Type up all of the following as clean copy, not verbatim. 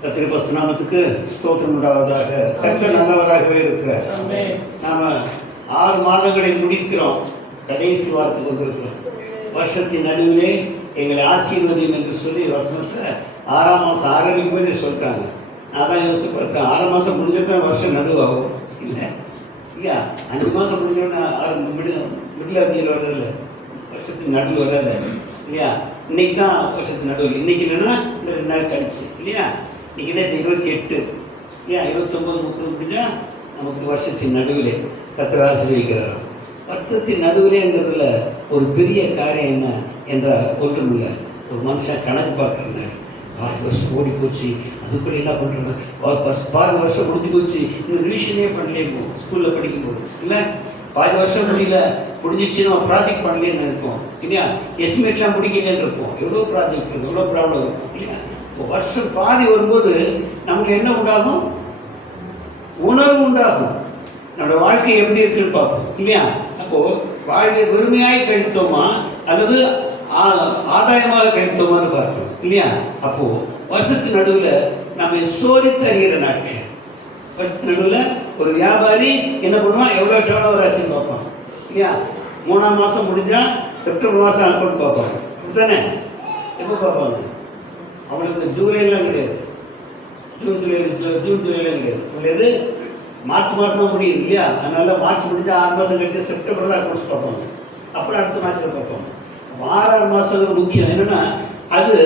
கர்த்தருடைய பரிசுத்த நாமத்துக்கு ஸ்தோத்திரம் உண்டாவதாக. கர்த்தர் நல்லவராகவே இருக்கிறார். நாம 6 மாதங்களை முடிக்கிறோம். கடைசி வாரத்துக்கு வந்திருக்கிறோம். வருஷத்தின் நடுவிலே எங்களை ஆசீர்வதியும் என்று சொல்லி வசனத்தை 6ஆம் மாதம் ஆரம்பிக்கும் போதே சொல்லிட்டாங்க. நான் தான் யோசிச்சு பார்த்தேன், 6 மாதம் முடிஞ்சதான் வருஷம் நடுவாகும் இல்லை இல்லையா? 5 மாதம் முடிஞ்சோடனே மிடில் அஞ்சில் வர்றதில்ல, வருஷத்துக்கு நடுவு வர்றதில்ல இல்லையா? இன்னைக்கு தான் வருஷத்துக்கு நடுவில், இன்னைக்கு இல்லைன்னா இன்னும் 2 நாள் கழிச்சு இல்லையா? இன்னைக்கு என்ன 28 இல்லையா? 29 30 முடிஞ்சால் நமக்கு வருஷத்தின் நடுவிலே கர்த்தர் ஆசீர்வதிக்கிறாராம். வருஷத்தின் நடுவிலேங்கிறதுல ஒரு பெரிய காரியம் என்ன என்றால் ஒன்றுமில்லை, ஒரு மனுஷன் கணக்கு பார்க்குறனால 6 வருஷம் ஓடி போச்சு, அதுக்குள்ளே என்ன பண்ணுறது, 6 வருஷம் முடிஞ்சு போச்சு, இன்னும் ரிவிஷனே பண்ணலே போகும் ஸ்கூலில் படிக்கும்போது இல்லை, 6 வருஷம் முடிஞ்சிச்சு நம்ம ப்ராஜெக்ட் பண்ணலேன்னு நினைப்போம் இல்லையா? எஸ்டிமேட்லாம் முடிக்கலன்னு இருப்போம். எவ்வளோ ப்ராஜெக்ட் இருக்கும், எவ்வளோ ப்ராப்ளம் இருக்கும் இல்லையா? இப்போ வருஷம் பாதி வரும்போது நமக்கு என்ன உண்டாகும்? உணர்வு உண்டாகும். நம்மளோட வாழ்க்கை எப்படி இருக்குன்னு பார்ப்போம் இல்லையா? அப்போது வாழ்க்கை வெறுமையாக கழித்தோமா அல்லது ஆதாயமாக கழித்தோமான்னு பார்க்கணும் இல்லையா? அப்போது வருஷத்து நடுவில் நம்ம சோதித்து அறிகிற நாட்கள். வருஷத்து நடுவில் ஒரு வியாபாரி என்ன பண்ணுவான், எவ்வளோ டர்ன் ஓவர் ஆச்சுன்னு பார்ப்பான் இல்லையா? 3ஆம் மாதம் முடிஞ்சால் செப்டம்பர் மாதம் அக்கௌண்ட் பார்ப்பாங்க அப்படித்தானே? எப்போ பார்ப்பாங்க? அவங்களுக்கு ஜூலைலாம் கிடையாது, ஜூன் ஜூலைலாம் கிடையாது, மார்ச் மாதம் தான் முடியுது இல்லையா? அதனால மார்ச் முடிஞ்சால் 6 மாதம் கழிச்சு செப்டம்பர் தான் அக்கௌண்ட்ஸ் பார்ப்பாங்க. அப்புறம் அடுத்த மாதத்தில் பார்ப்பாங்க. 6 மாதம் முக்கியம் என்னென்னா, அது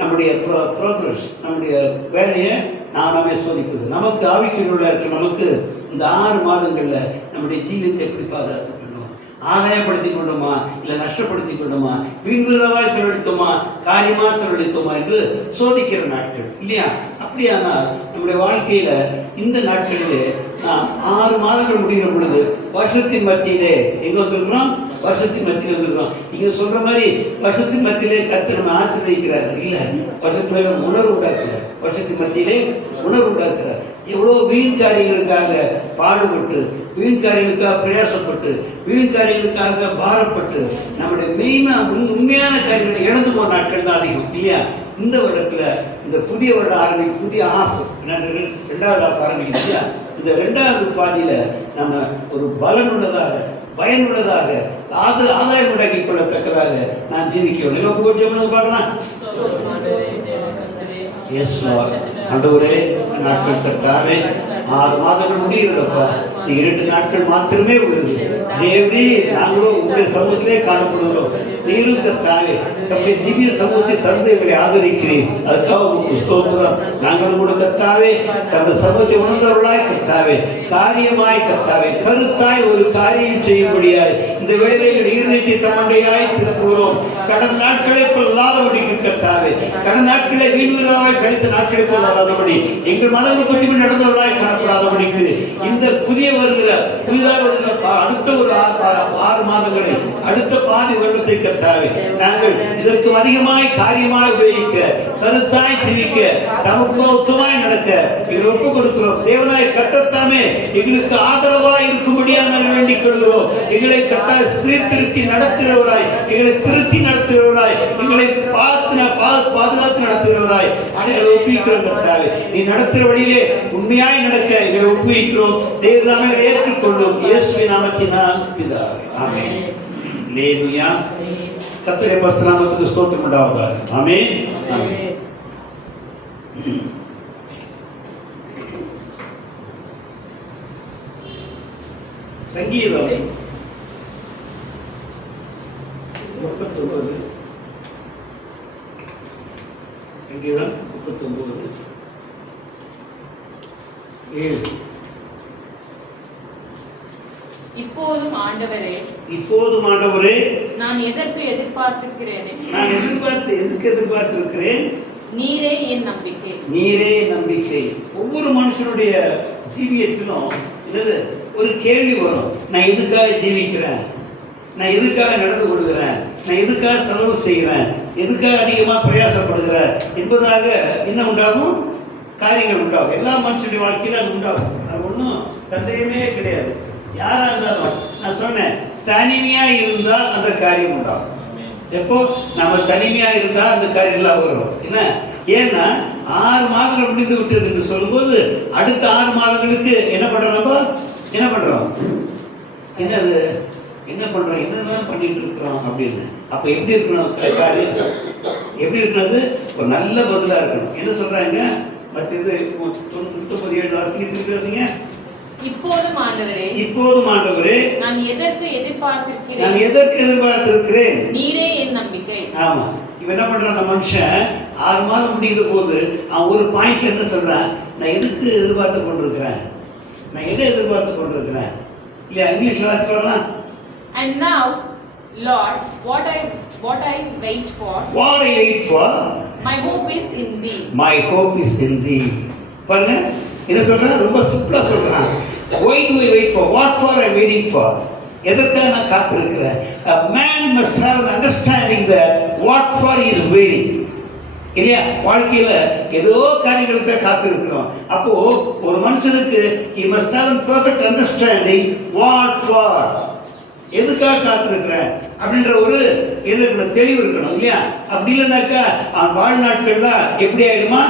நம்முடைய ப்ரோக்ரஸ், நம்முடைய வேலையை நாமே சோதிப்பது. நமக்கு ஆவிக்குள்ள இருக்க நமக்கு இந்த 6 மாதங்களில் நம்முடைய ஜீவியத்தை எப்படி பாதுகாத்து கொண்டோம், ஆதாயப்படுத்தி கொண்டோமா இல்லை நஷ்டப்படுத்தி கொண்டோமா, வீண்விரதமாய் செலவழித்தோமா காரியமாக செலவழித்தோமா என்று சோதிக்கிற நாட்கள் இல்லையா? அப்படியானால் நம்முடைய வாழ்க்கையில் இந்த நாட்களிலே நாம் 6 மாதங்கள் முடிகிற பொழுது வருஷத்தின் மத்தியிலே எங்கே வந்துருக்கிறோம்? வருஷத்தின் மத்தியில் வந்துருக்கிறோம். நீங்க சொல்ற மாதிரி வருஷத்தின் மத்தியிலே கர்த்தர் நம்ம ஆசீர்வதிக்கிறார் இல்லை, வருஷத்துல உணர்வு உண்டாக்குறார். வருஷத்தின் மத்தியிலே உணர்வு உண்டாக்குறார். எவ்வளோ வீண் காரியங்களுக்காக பாடுபட்டு, வீண் காரியங்களுக்காக பிரயாசப்பட்டு, வீண் காரியங்களுக்காக பாரப்பட்டு நம்முடைய உண்மையான காரியங்களை இழந்து போன நாட்கள் தான் அதிகம் இல்லையா? இந்த வருடத்தில் இந்த புதிய வருடம் புதிய ஆஃப் 2வது ஆஃப் ஆரம்பிக்குது இல்லையா? இந்த 2வது பாதியில் நம்ம ஒரு பலனுள்ளதாக பயனுள்ளதாக ஆதாயம் உண்டாக்கி கொள்ளத்தக்கதாக நான் ஜீவிக்கிறோம். எல்லாம் போச்சு பார்க்கலாம். எஸ் ஆண்டவரே, நாட்கள் கர்த்தாவே 6 மாதங்கள் முடிகிறப்பா, நீங்க 2 நாட்கள் மாத்திரமே உள்ளது. தேவனே, நாங்களும் உங்களுடைய சமூகத்திலே காணப்படுகிறோம். நீங்களும் கர்த்தாவே தம்முடைய திவ்ய சமூகத்தை தந்து எங்களை ஆதரிக்கிறேன். அதுக்காக உங்களுக்கு ஸ்தோத்திரம். நாங்களும் கூட கர்த்தாவே தம்முடைய சமூகத்தை உணர்ந்தவர்களாய் கர்த்தாவே, காரியமாய் கர்த்தாவே, கருத்தாய் ஒரு காரியம் செய்யும்படியாய் இந்த வேளையில் இருதயத்தை தமண்டையாய் திருப்புகிறோம். கடந்த நாட்களை போல்லாதபடிக்கு கர்த்தாவே, கடந்த நாட்களை வீண்விரதமாய் கழித்த நாட்களை போல்லாதபடி, எங்கள் மனதில் பற்றி நடந்தவர்களாய் காணப்படாதபடிக்கு இந்த புதிதாக வருகிற அடுத்த ஒரு 6 மாதங்களை, அடுத்த பாதி வருடத்தை கர்த்தாவே நாங்கள் இதற்கு அதிகமாய் காரியமாய் உபயோகிக்க, கருத்தாய் ஜீவிக்க, நமக்கு உத்தமாய் நடக்க எங்களை ஒப்புக் கொடுக்கிறோம். தேவனாய் கர்த்தத்தாமே எங்களுக்கு ஆதரவாய் இருக்கும்படியாக நாங்கள் வேண்டிக் கொள்கிறோம். எங்களை கர்த்தாய் சீர்திருத்தி நடத்துகிறவராய், எங்களை திருத்தி நடத்துகிறவராய், எங்களை பாதுகாத்து நடத்துகிறவராய் அனைவரை ஒப்புவிக்கிறோம். கர்த்தாவே, நீ நடத்துகிற வழியிலே உண்மையாய் நடக்க எங்களை ஒப்புவிக்கிறோம். தேவனாமே ஏற்றுக்கொள்ளும். இயேசுவின் நாமத்தினால் பிதாவே, ஆமென். அல்லேலூயா. கர்த்தருடைய பரிசுத்த நாமத்துக்கு ஸ்தோத்திரம் உண்டாவதாக. ஆமென், ஆமென். சங்கீதம் 39, சங்கீதம் 39 7. இப்போதும் ஆண்டவரே, நான் எதற்கு எதிர்பார்த்திருக்கிறேன்? நீரே என் நம்பிக்கை. ஒவ்வொரு மனுஷனுடைய ஜீவியத்திலும் ஒரு கேள்வி வரும். நான் எதுக்காக ஜீவிக்கிறேன்? நான் எதுக்காக நடந்து கொள்கிறேன்? நான் எதுக்காக செலவு செய்கிறேன்? எதுக்காக அதிகமாக பிரயாசப்படுகிறேன் என்பதாக என்ன உண்டாகும்? காரியங்கள் உண்டாகும். எல்லா மனுஷனுடைய வாழ்க்கையில அது உண்டாகும். அது ஒன்றும் சந்தேகமே கிடையாது. யாரா இருந்தாலும் நான் சொன்னேன், தனிமையா இருந்தால் அந்த காரியம் உண்டாகும். எப்போ நம்ம தனிமையா இருந்தால் அந்த காரியம் எல்லாம் வரும். என்ன? ஏன்னா 6 மாதங்கள் முடிந்து விட்டது என்று சொல்லும்போது அடுத்த 6 மாதங்களுக்கு என்ன பண்றோம்? நம்ம என்ன பண்றோம்? என்னது என்ன பண்றோம்? என்னதான் பண்ணிட்டு இருக்கிறோம் அப்படின்னு. அப்ப எப்படி இருக்கணும் காரியம்? எப்படி இருக்கிறது? ஒரு நல்ல பதிலா இருக்கணும். என்ன சொல்றாங்க? மற்றது 97 வாசிங்க, திருப்பி வாசிங்க. இப்போதும் ஆண்டவரே, இப்போதும் ஆண்டவரே, நான் எதற்கு எதிர்பார்த்திருக்கிறேன்? நீரே என் நம்பிக்கை. ஆமா, இவன் என்ன பண்றான்? அந்த மனுஷன் 6 மாதம் முடிகிற போது அவன் ஒரு பாயிண்ட்ல என்ன சொல்றான்? நான் எதுக்கு எதிர்பார்த்து கொண்டிருக்கிறேன்? நான் எதை எதிர்பார்த்து கொண்டிருக்கிறேன்? இல்லையா? இங்கிலீஷ்ல வாசி பார்க்கலாம். And now, Lord, what I wait for. What I wait for. My hope is in thee. My hope is in thee. பாருங்க என்ன சொல்றான்? ரொம்ப சிம்பிளா சொல்றான். Why do I wait for? What for I waiting for? எதற்காக நான் காத்திருக்கிறேன்? A man must have an understanding that what for he is waiting. இல்லையா? வாழ்க்கையில ஏதோ காரியங்களுக்காக காத்திருக்கிறோம். அப்போ ஒரு மனுஷனுக்கு he must have a perfect understanding what for. எதுக்காக காத்திருக்கிறேன் அப்படின்ற ஒரு தெளிவு இருக்கணும் இல்லையா? அப்படி இல்லைனாக்கா அவன் வாழ்நாட்கள்லாம் எப்படி ஆயிடுமா?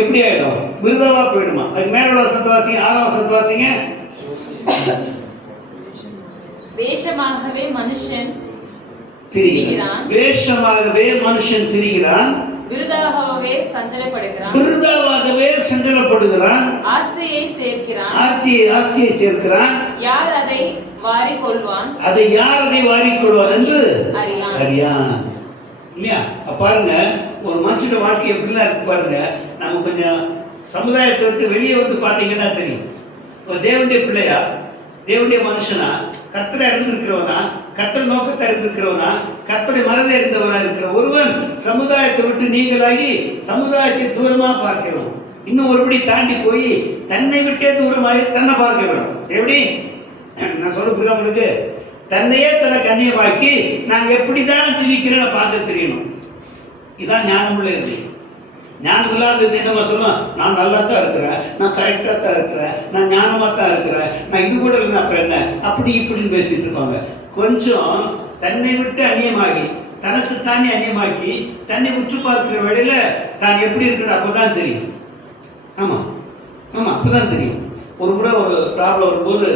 எப்படி ஆயிடும்? விருதவா போயிடுமா? அதுக்கு மேலோட வசந்தவாசிங்க, 6ஆம் வசந்தவாசிங்க. வேஷமாகவே மனுஷன் திரிகிறான். வேஷமாகவே மனுஷன் திரிகிறான். விருதாவாகவே சஞ்சலப்படுகிறான். ஆஸ்தியை சேர்க்கிறான். ஆஸ்தியை சேர்க்கிறான். யார் அதை வாரிக்கொள்வான்? அதை யார் அதை வாரிக்கொள்வான் என்று அறியான். இல்லையா? பாருங்க ஒரு மனுஷனோட வாழ்க்கை எப்படிலாம் இருக்கு பாருங்க. நம்ம கொஞ்சம் சமுதாயத்தை விட்டு வெளியே வந்து பார்த்தீங்கன்னா தெரியும். ஒரு தேவனுடைய பிள்ளையா, தேவனுடைய மனுஷனா, கர்த்தரை அறிந்திருக்கிறவனா, கர்த்தர் நோக்கத்தை அறிந்திருக்கிறவனா, கர்த்தரை மனதை அறிந்தவனா இருக்கிற ஒருவன் சமுதாயத்தை விட்டு நீங்களாகி சமுதாயத்தை தூரமா பார்க்கிறோம். இன்னும் ஒருபடி தாண்டி போய் தன்னை விட்டே தூரமாகி தன்னை பார்க்க வேணும். எப்படி? நான் சொல்ல புரியுதா உங்களுக்கு? தன்னையே தனக்கு அந்நியமாக்கி நான் எப்படிதான் ஜீவிக்கிறேன்னு பார்க்க தெரியணும். இதுதான் ஞானமுள்ள இருக்கு. ஞானம் இல்லாதது என்னவா சொல்லும்? நான் நல்லா தான் இருக்கிறேன், நான் கரெக்டாக தான் இருக்கிறேன், நான் ஞானமாக தான் இருக்கிறேன், நான் இது கூட இல்லை, அப்புறம் என்ன அப்படி இப்படின்னு பேசிட்டு இருப்பாங்க. கொஞ்சம் தன்னை விட்டு அந்நியமாகி தனக்கு தானே அந்நியமாக்கி தன்னை உற்று பார்க்கிற வேளையில தான் எப்படி இருக்கணும் அப்போதான் தெரியும். ஆமாம் ஆமாம், அப்போதான் தெரியும். ஒரு கூட ஒரு ப்ராப்ளம் வரும்போது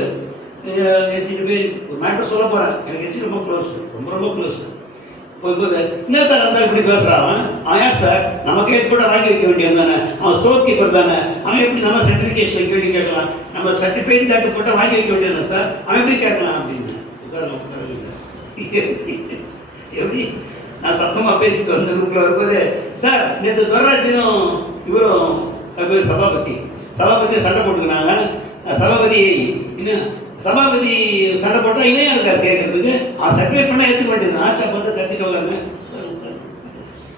எஸ்சிட்டு போய் ஒரு மேட்டர் சொல்ல போகிறேன். எனக்கு எஸ்சி ரொம்ப க்ளோஸ், ரொம்ப ரொம்ப க்ளோஸ். போகும்போது என்ன சார் இருந்தால் இப்படி பேசுகிறான்? அவன் யார் சார்? நமக்கே கூட வாங்கி வைக்க வேண்டியது தானே, அவன் ஸ்டோர் கீப்பர் தானே, அவன் எப்படி நம்ம சர்டிஃபிகேஷன் கேள்வி கேட்கலாம்? நம்ம சர்டிஃபைட் தாட்டு போட்டு வாங்கி வைக்க வேண்டியது சார், அவன் எப்படி கேட்கலாம் அப்படின்னு. எப்படி நான் சத்தமாக பேசிட்டு வந்த குரூப்பில் வரும்போது, சார் நேற்று துவராஜையும் இவரும் சபாபதி சண்டை போட்டுக்கினாங்க. சபாபதி இன்னும் சபாபதி சண்டை போட்டால் இணையா இருக்கார் கேட்கறதுக்கு. அவன் சர்டிஃபிகேட் பண்ணால் எடுத்துக்க வேண்டியது. ஆச்சா பார்த்து கத்திட்டு வராங்க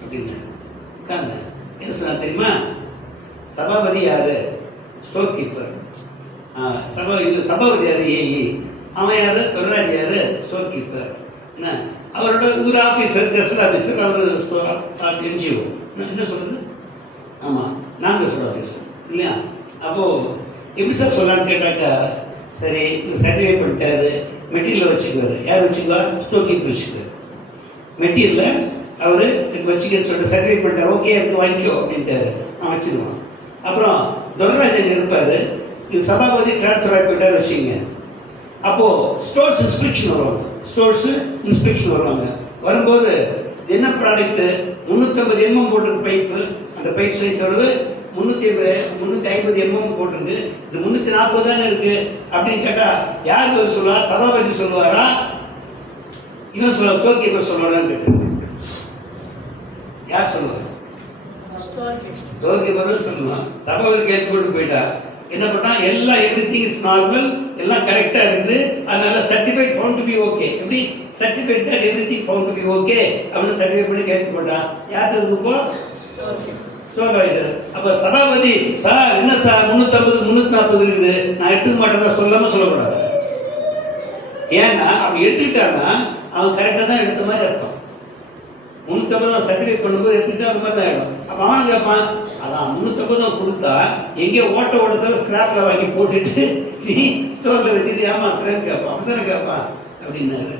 அப்படின்னு உட்கார்ந்து என்ன சொன்னா தெரியுமா? சபாபதி யாரு? Store keeper. சபாபதி யாரு? ஏஇ. அவன் யாரு? துவராஜ் யாரு? Store keeper. என்ன அவரோட ஒரு ஆஃபீஸர், கெஸ்ட் ஆஃபீஸர், அவர் என்ஜிஓ. என்ன சொல்றது? ஆமாம், நான் கெஸ்ட் ஆஃபீஸர் இல்லையா? அப்போது எப்படி சார் சொல்லான்னு கேட்டாக்கா, சரி சர்டிஃபை பண்ணிட்டாரு, மெட்டீரியல் வச்சுக்குவார். யார் வச்சுக்குவா? Store keeper வச்சுக்குவார். மெட்டீரியலில் அவர் எனக்கு வச்சுக்கன்னு சொல்லிட்டு சர்டிஃபை பண்ணிட்டார். ஓகே எனக்கு வாங்கிக்கோ அப்படின்ட்டாரு. அவன் வச்சுக்குவான். அப்புறம் துவராஜ் அங்கே இருப்பார். இது சபாபதி ட்ரான்ஸ்ஃபர் ஆகி போயிட்டார் வச்சுங்க. அப்போது ஸ்டோர்ஸ் இன்ஸ்பெக்ஷன் வருவாங்க. வரும்போது என்ன ப்ராடக்ட்டு? 350 mm போட்டிருக்கு பைப்பு. அந்த பைப் சைஸ் அளவு 350 mm போட்டிருக்கு. இது 340 தானே இருக்கு அப்படின்னு கேட்டால் யார் பேர் சொல்லுவா? சபாபதி சொல்லுவாரா? இன்னும் சொல்ல ஸ்டோர் கீப்பர் சொல்லுவாரான்னு கேட்டு யார் சொல்லுவார்? ஸ்டோர் கீப்பர் சொல்லுவான். சபாபதி கேட்டு போட்டு போயிட்டா என்ன பண்ணா, எல்லாம் எவ்ரிதிங் இஸ் நார்மல், எல்லாம் கரெக்டாக இருக்குது, அதனால certified found to be okay. எப்படி certified that everything found to be okay அப்படின்னு சர்டிஃபை பண்ணி கேட்டு போட்டான். யார்கிட்ட இருக்குப்போ? Store rider. அப்போ சபாபதி சார் என்ன சார் 350 340 இருக்குது, நான் எடுத்துக்க மாட்டேன் சொல்லாமல் சொல்லக்கூடாது. ஏன்னா அப்படி எடுத்துக்கிட்டான்னா அவன் கரெக்டாக தான் எடுத்த மாதிரி அர்த்தம். 350 சர்டிஃபிகேட் பண்ணும்போது எடுத்துக்கிட்டு அது மாதிரி தான் ஆகிடும். அப்போ அவனு கேட்பான், அதான் 350 கொடுத்தா எங்கேயோ ஓட்டத்தில் ஸ்கிராப்பில் வாங்கி போட்டுட்டு நீ ஸ்டோரில் வச்சுட்டு ஏமாத்துறேன்னு கேட்பான். அப்படி தானே கேட்பான் அப்படின்னாரு.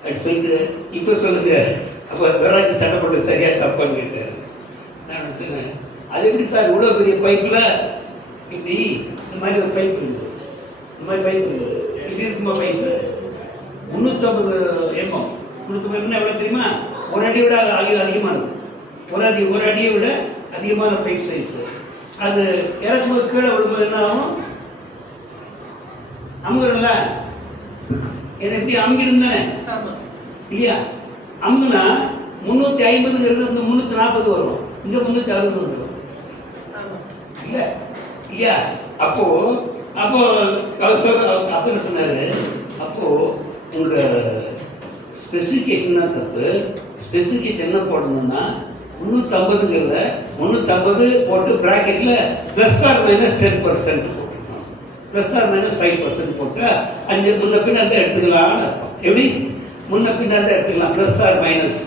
அப்படி சொல்லிட்டு இப்போ சொல்லுங்க, அப்போ துவராஜ் சண்டை போட்டு சரியாக தப்பான்னு கேட்டார். நான் சொன்னேன், அது எப்படி சார் இவ்வளோ பெரிய பைப்பில் இப்படி இந்த மாதிரி ஒரு பைப் இருக்குது, இந்த மாதிரி பைப் இருக்குது, இப்படி இருக்குமா பைப்பு 350 mm. 350 mm எவ்வளோ தெரியுமா? ஒரு அடியை விட அதிகமானது, ஒரு அடியை விட அதிகமான பைப் சைஸ். அது இறக்கும்போது கீழே விடும்போது என்ன ஆகும்? அமுகிறல்ல, என்ன எப்படி அமுகிருந்தானே இல்லையா? அமுகுனா 350ங்கிறது வந்து 340 வரும், இங்க 360 வந்துடும் இல்லை இல்லையா? அப்போ அப்போ சொன்னாரு, அப்போ உங்க ஸ்பெசிஃபிகேஷன் தான் தப்பு. ஸ்பெசிஃபிகேஷன் என்ன போடணும்னா 350ங்கிறத 350 போட்டு ப்ராக்கெட்ல +or-10% போட்டுக்கணும். +or-5% போட்டு 5 முன்ன பின்ன அந்த எடுத்துக்கலாம்னு அர்த்தம். எப்படி முன்ன பின்ன அந்த எடுத்துக்கலாம், +or-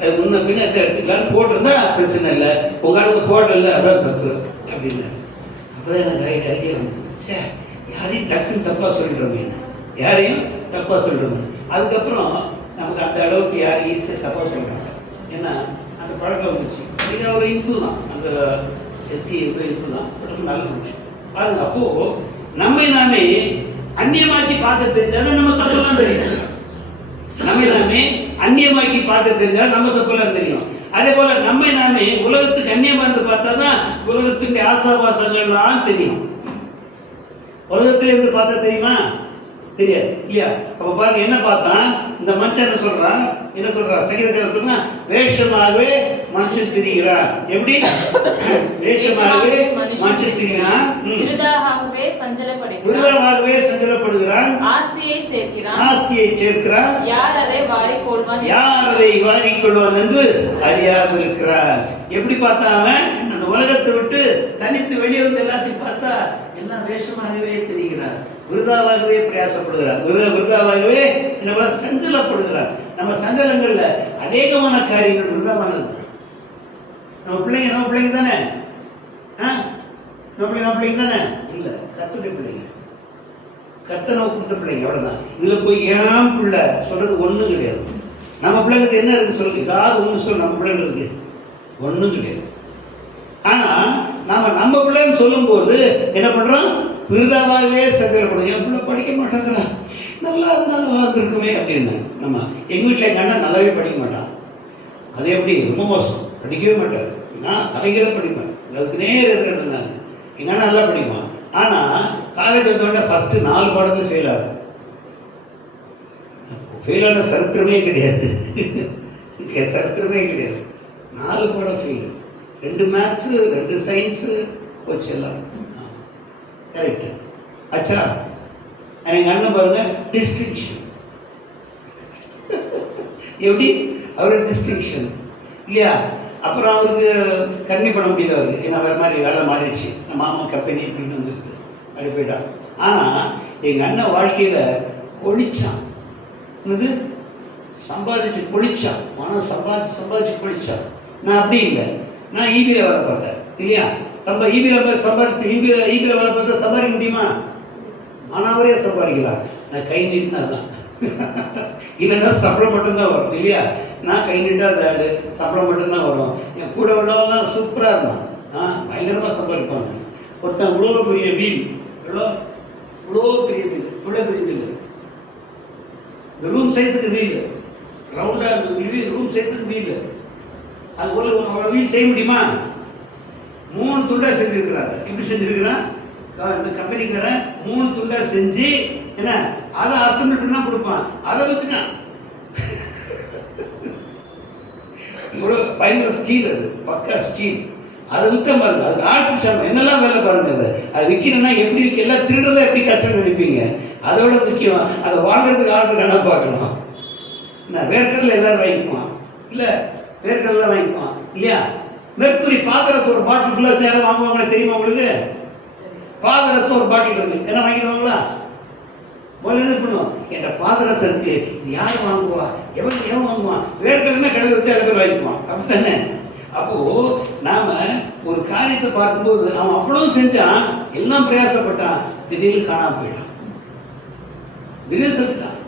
அது முன்ன பின்ன அந்த எடுத்துக்கலாம்னு போட்டிருந்தா பிரச்சனை இல்லை. உங்களுக்கு போடல அதான் தப்பு அப்படின்னு. அப்போதான் எனக்கு ஐடியா வந்து, யாரையும் டக்குன்னு தப்பாக சொல்லிடுறோமே, யாரையும் தப்பாக சொல்லிடுறோமே. அதுக்கப்புறம் நமக்கு அந்த அளவுக்கு யாரும் ஈஸியாக தப்பாக சொல்கிறாங்க. ஏன்னா அந்த பழக்கம் வந்துச்சு. இது ஒரு இன்பு தான், அந்த எஸ்சி இன்பு தான், உடம்பு நல்ல மனுஷன் பாருங்க. அப்போது நம்மை நாமே அந்நியமாக்கி பார்க்க தெரிஞ்சாலும் நம்ம தப்பெல்லாம் தெரியும். நம்மை நாமே அந்நியமாக்கி பார்க்க தெரிஞ்சாலும் நம்ம தப்பெல்லாம் தெரியும். அதே போல நம்மை நாமே உலகத்துக்கு அந்நியமா இருந்து பார்த்தா தான் உலகத்துடைய ஆசாபாசங்கள்லாம் தெரியும். உலகத்துல இருந்து பார்த்தா தெரியுமா? தெரியாது இல்லையா? அப்ப பாருங்க, என்ன பார்த்தா இந்த மனுஷன் என்ன சொல்றான் சங்கீதக்காரன் சொன்னா, வேஷமாகவே மனுஷன் திரிகிறான். எப்படி வேஷமாகவே மனுஷன் திரிகிறான், விருதாகவே சஞ்சலப்படுகிறான், ஆஸ்தியை சேர்க்கிறான், யார் அதை வாரிக்கொள்வான் என்று அறியாது இருக்கிறான். எப்படி பார்த்தா அவன் அந்த உலகத்தை விட்டு தனித்து வெளியே வந்து எல்லாத்தையும் பார்த்தா எல்லாம் வேஷமாகவே தெரிகிறான், விருதாவாகவே பிரயாசப்படுகிறார், விருதாவாகவே என்ன சஞ்சலப்படுகிறார். நம்ம சஞ்சலங்கள்ல அநேகமான காரியங்கள் விருதாவானது. நம்ம பிள்ளைங்க தானே, நம்ம பிள்ளைங்க தானே இல்ல, கர்த்தருடைய பிள்ளைங்க, கர்த்தர் நம்ம கொடுத்த பிள்ளைங்க, அவ்வளவுதான். இதுல போய் ஏன் பிள்ளை சொல்றது ஒண்ணும் கிடையாது. நம்ம பிள்ளைங்க என்ன இருக்கு சொல்லுங்க, ஏதாவது ஒண்ணு சொல்ல நம்ம பிள்ளைங்களுக்கு ஒண்ணும் கிடையாது. ஆனா நம்ம பிள்ளைன்னு சொல்லும் போது என்ன பண்றோம்? விருதாவாகவே சஞ்சலப்படும். என் பிள்ளை படிக்க மாட்டாங்கிறா, நல்லா இருக்குமே அப்படின்னு. நம்ம எங்கள் வீட்டில் எங்கள் அண்ணன் நல்லாவே படிக்க மாட்டான். அது எப்படி ரொம்ப மோசம், படிக்கவே மாட்டார். நான் தலைகீழ படிப்பேன், அதுக்கு நேர் எதிர்க்கிறேன் நான். எங்கள் அண்ணன் நல்லா படிப்பான். ஆனால் காலேஜ் வந்தோடனே ஃபஸ்ட்டு 4 பாடத்தில் ஃபெயில் ஆகும். ஃபெயில் ஆன சரித்திரமே கிடையாது, சரித்திரமே கிடையாது. 4 பாடம் ஃபெயிலு, 2 மேத்ஸு 2 சயின்ஸு போச்சு எல்லாம். கரெக்டு ஆச்சா? எங்கள் அண்ணன் பாருங்க டிஸ்டிங்ஷன். எப்படி அவரு டிஸ்டிங்ஷன் இல்லையா? அப்புறம் அவருக்கு கம்மி பண்ண முடியல அவருக்கு, ஏன்னா வேறு மாதிரி வேலை மாறிடுச்சு, மாமா கம்பெனி அப்படின்னு வந்துடுச்சு, அப்படி போயிட்டான். ஆனால் எங்கள் அண்ணன் வாழ்க்கையில் பொழிச்சான், என்னது சம்பாதிச்சு பொழிச்சான், பணம் சம்பாதிச்சு பொழிச்சான். நான் அப்படி இல்லை, நான் ஈபியில் வேலை பார்த்தேன் இல்லையா? ஈபியில் வேலை பார்த்தா சம்பாதிக்க முடியுமா? மானாவரே சம்பாதிக்கலாம். நான் கை நீட்டினா தான், இல்லைன்னா சம்பளம் மட்டும்தான் வரும் இல்லையா? நான் கை நீட்டா ஆடு, சம்பளம் மட்டும்தான் வரும். என் கூட உள்ளவங்கலாம் சூப்பராக இருந்தான், பயங்கரமாக சம்பாதிப்பாங்க. ஒருத்தன் இவ்வளோ பெரிய வீல், இவ்வளோ பெரிய வீல், இந்த ரூம் சைஸுக்கு வீல், ரவுண்டாக ரூம் சைஸுக்கு வீல். அது போல அவ்வளோ வீல் செய்ய முடியுமா? 3 துண்டாக செஞ்சுருக்கிறாங்க. எப்படி செஞ்சுருக்கிறான்? இந்த கம்பெனிக்காரன் 3 துண்டாக செஞ்சு என்ன அதை அசம்பிள் பண்ணி தான் கொடுப்பான். அதை வச்சுட்டான். இவ்வளோ பயங்கர ஸ்டீல், அது பக்கா ஸ்டீல். அதை விற்க பாருங்க, அது ஆர்டிஃபிஷியல் என்னெல்லாம் வேலை பாருங்க. அது விற்கணும்னா எப்படி விற்க, எல்லாம் திருடுறதா எப்படி கஷ்டம் நினைப்பீங்க. அதோட முக்கியம் அதை வாங்குறதுக்கு ஆர்டர் என்ன பார்க்கணும். என்ன வேர்க்கடலை எல்லாரும் வாங்கிக்குவான் இல்லை, வேர்க்கடலை வாங்கிக்குவான் இல்லையா? மெர்க்குரி பாதரசம் ஒரு பாட்டில் ஃபுல்லாக யாரும் வாங்குவாங்களே தெரியுமா உங்களுக்கு? பாதரசம் ஒரு பாட்டில் இருக்கு, என்ன வாங்கிடுவாங்களா? முதல்ல என்ன பண்ணுவோம், என்ற பாதரசம் இருக்கு, இது யார் வாங்குவா, எவன் வாங்குவான்? வேர்க்கடலை கடையில் வச்சு அதை பேர் வாங்கிக்குவான், அப்படித்தானே? அப்போ நாம ஒரு காரியத்தை பார்க்கும்போது அவன் அவ்வளவு செஞ்சான், எல்லாம் பிரயாசப்பட்டான், திடீர்னு காணாம போயிட்டான், திடீர்னு செஞ்சுட்டான்.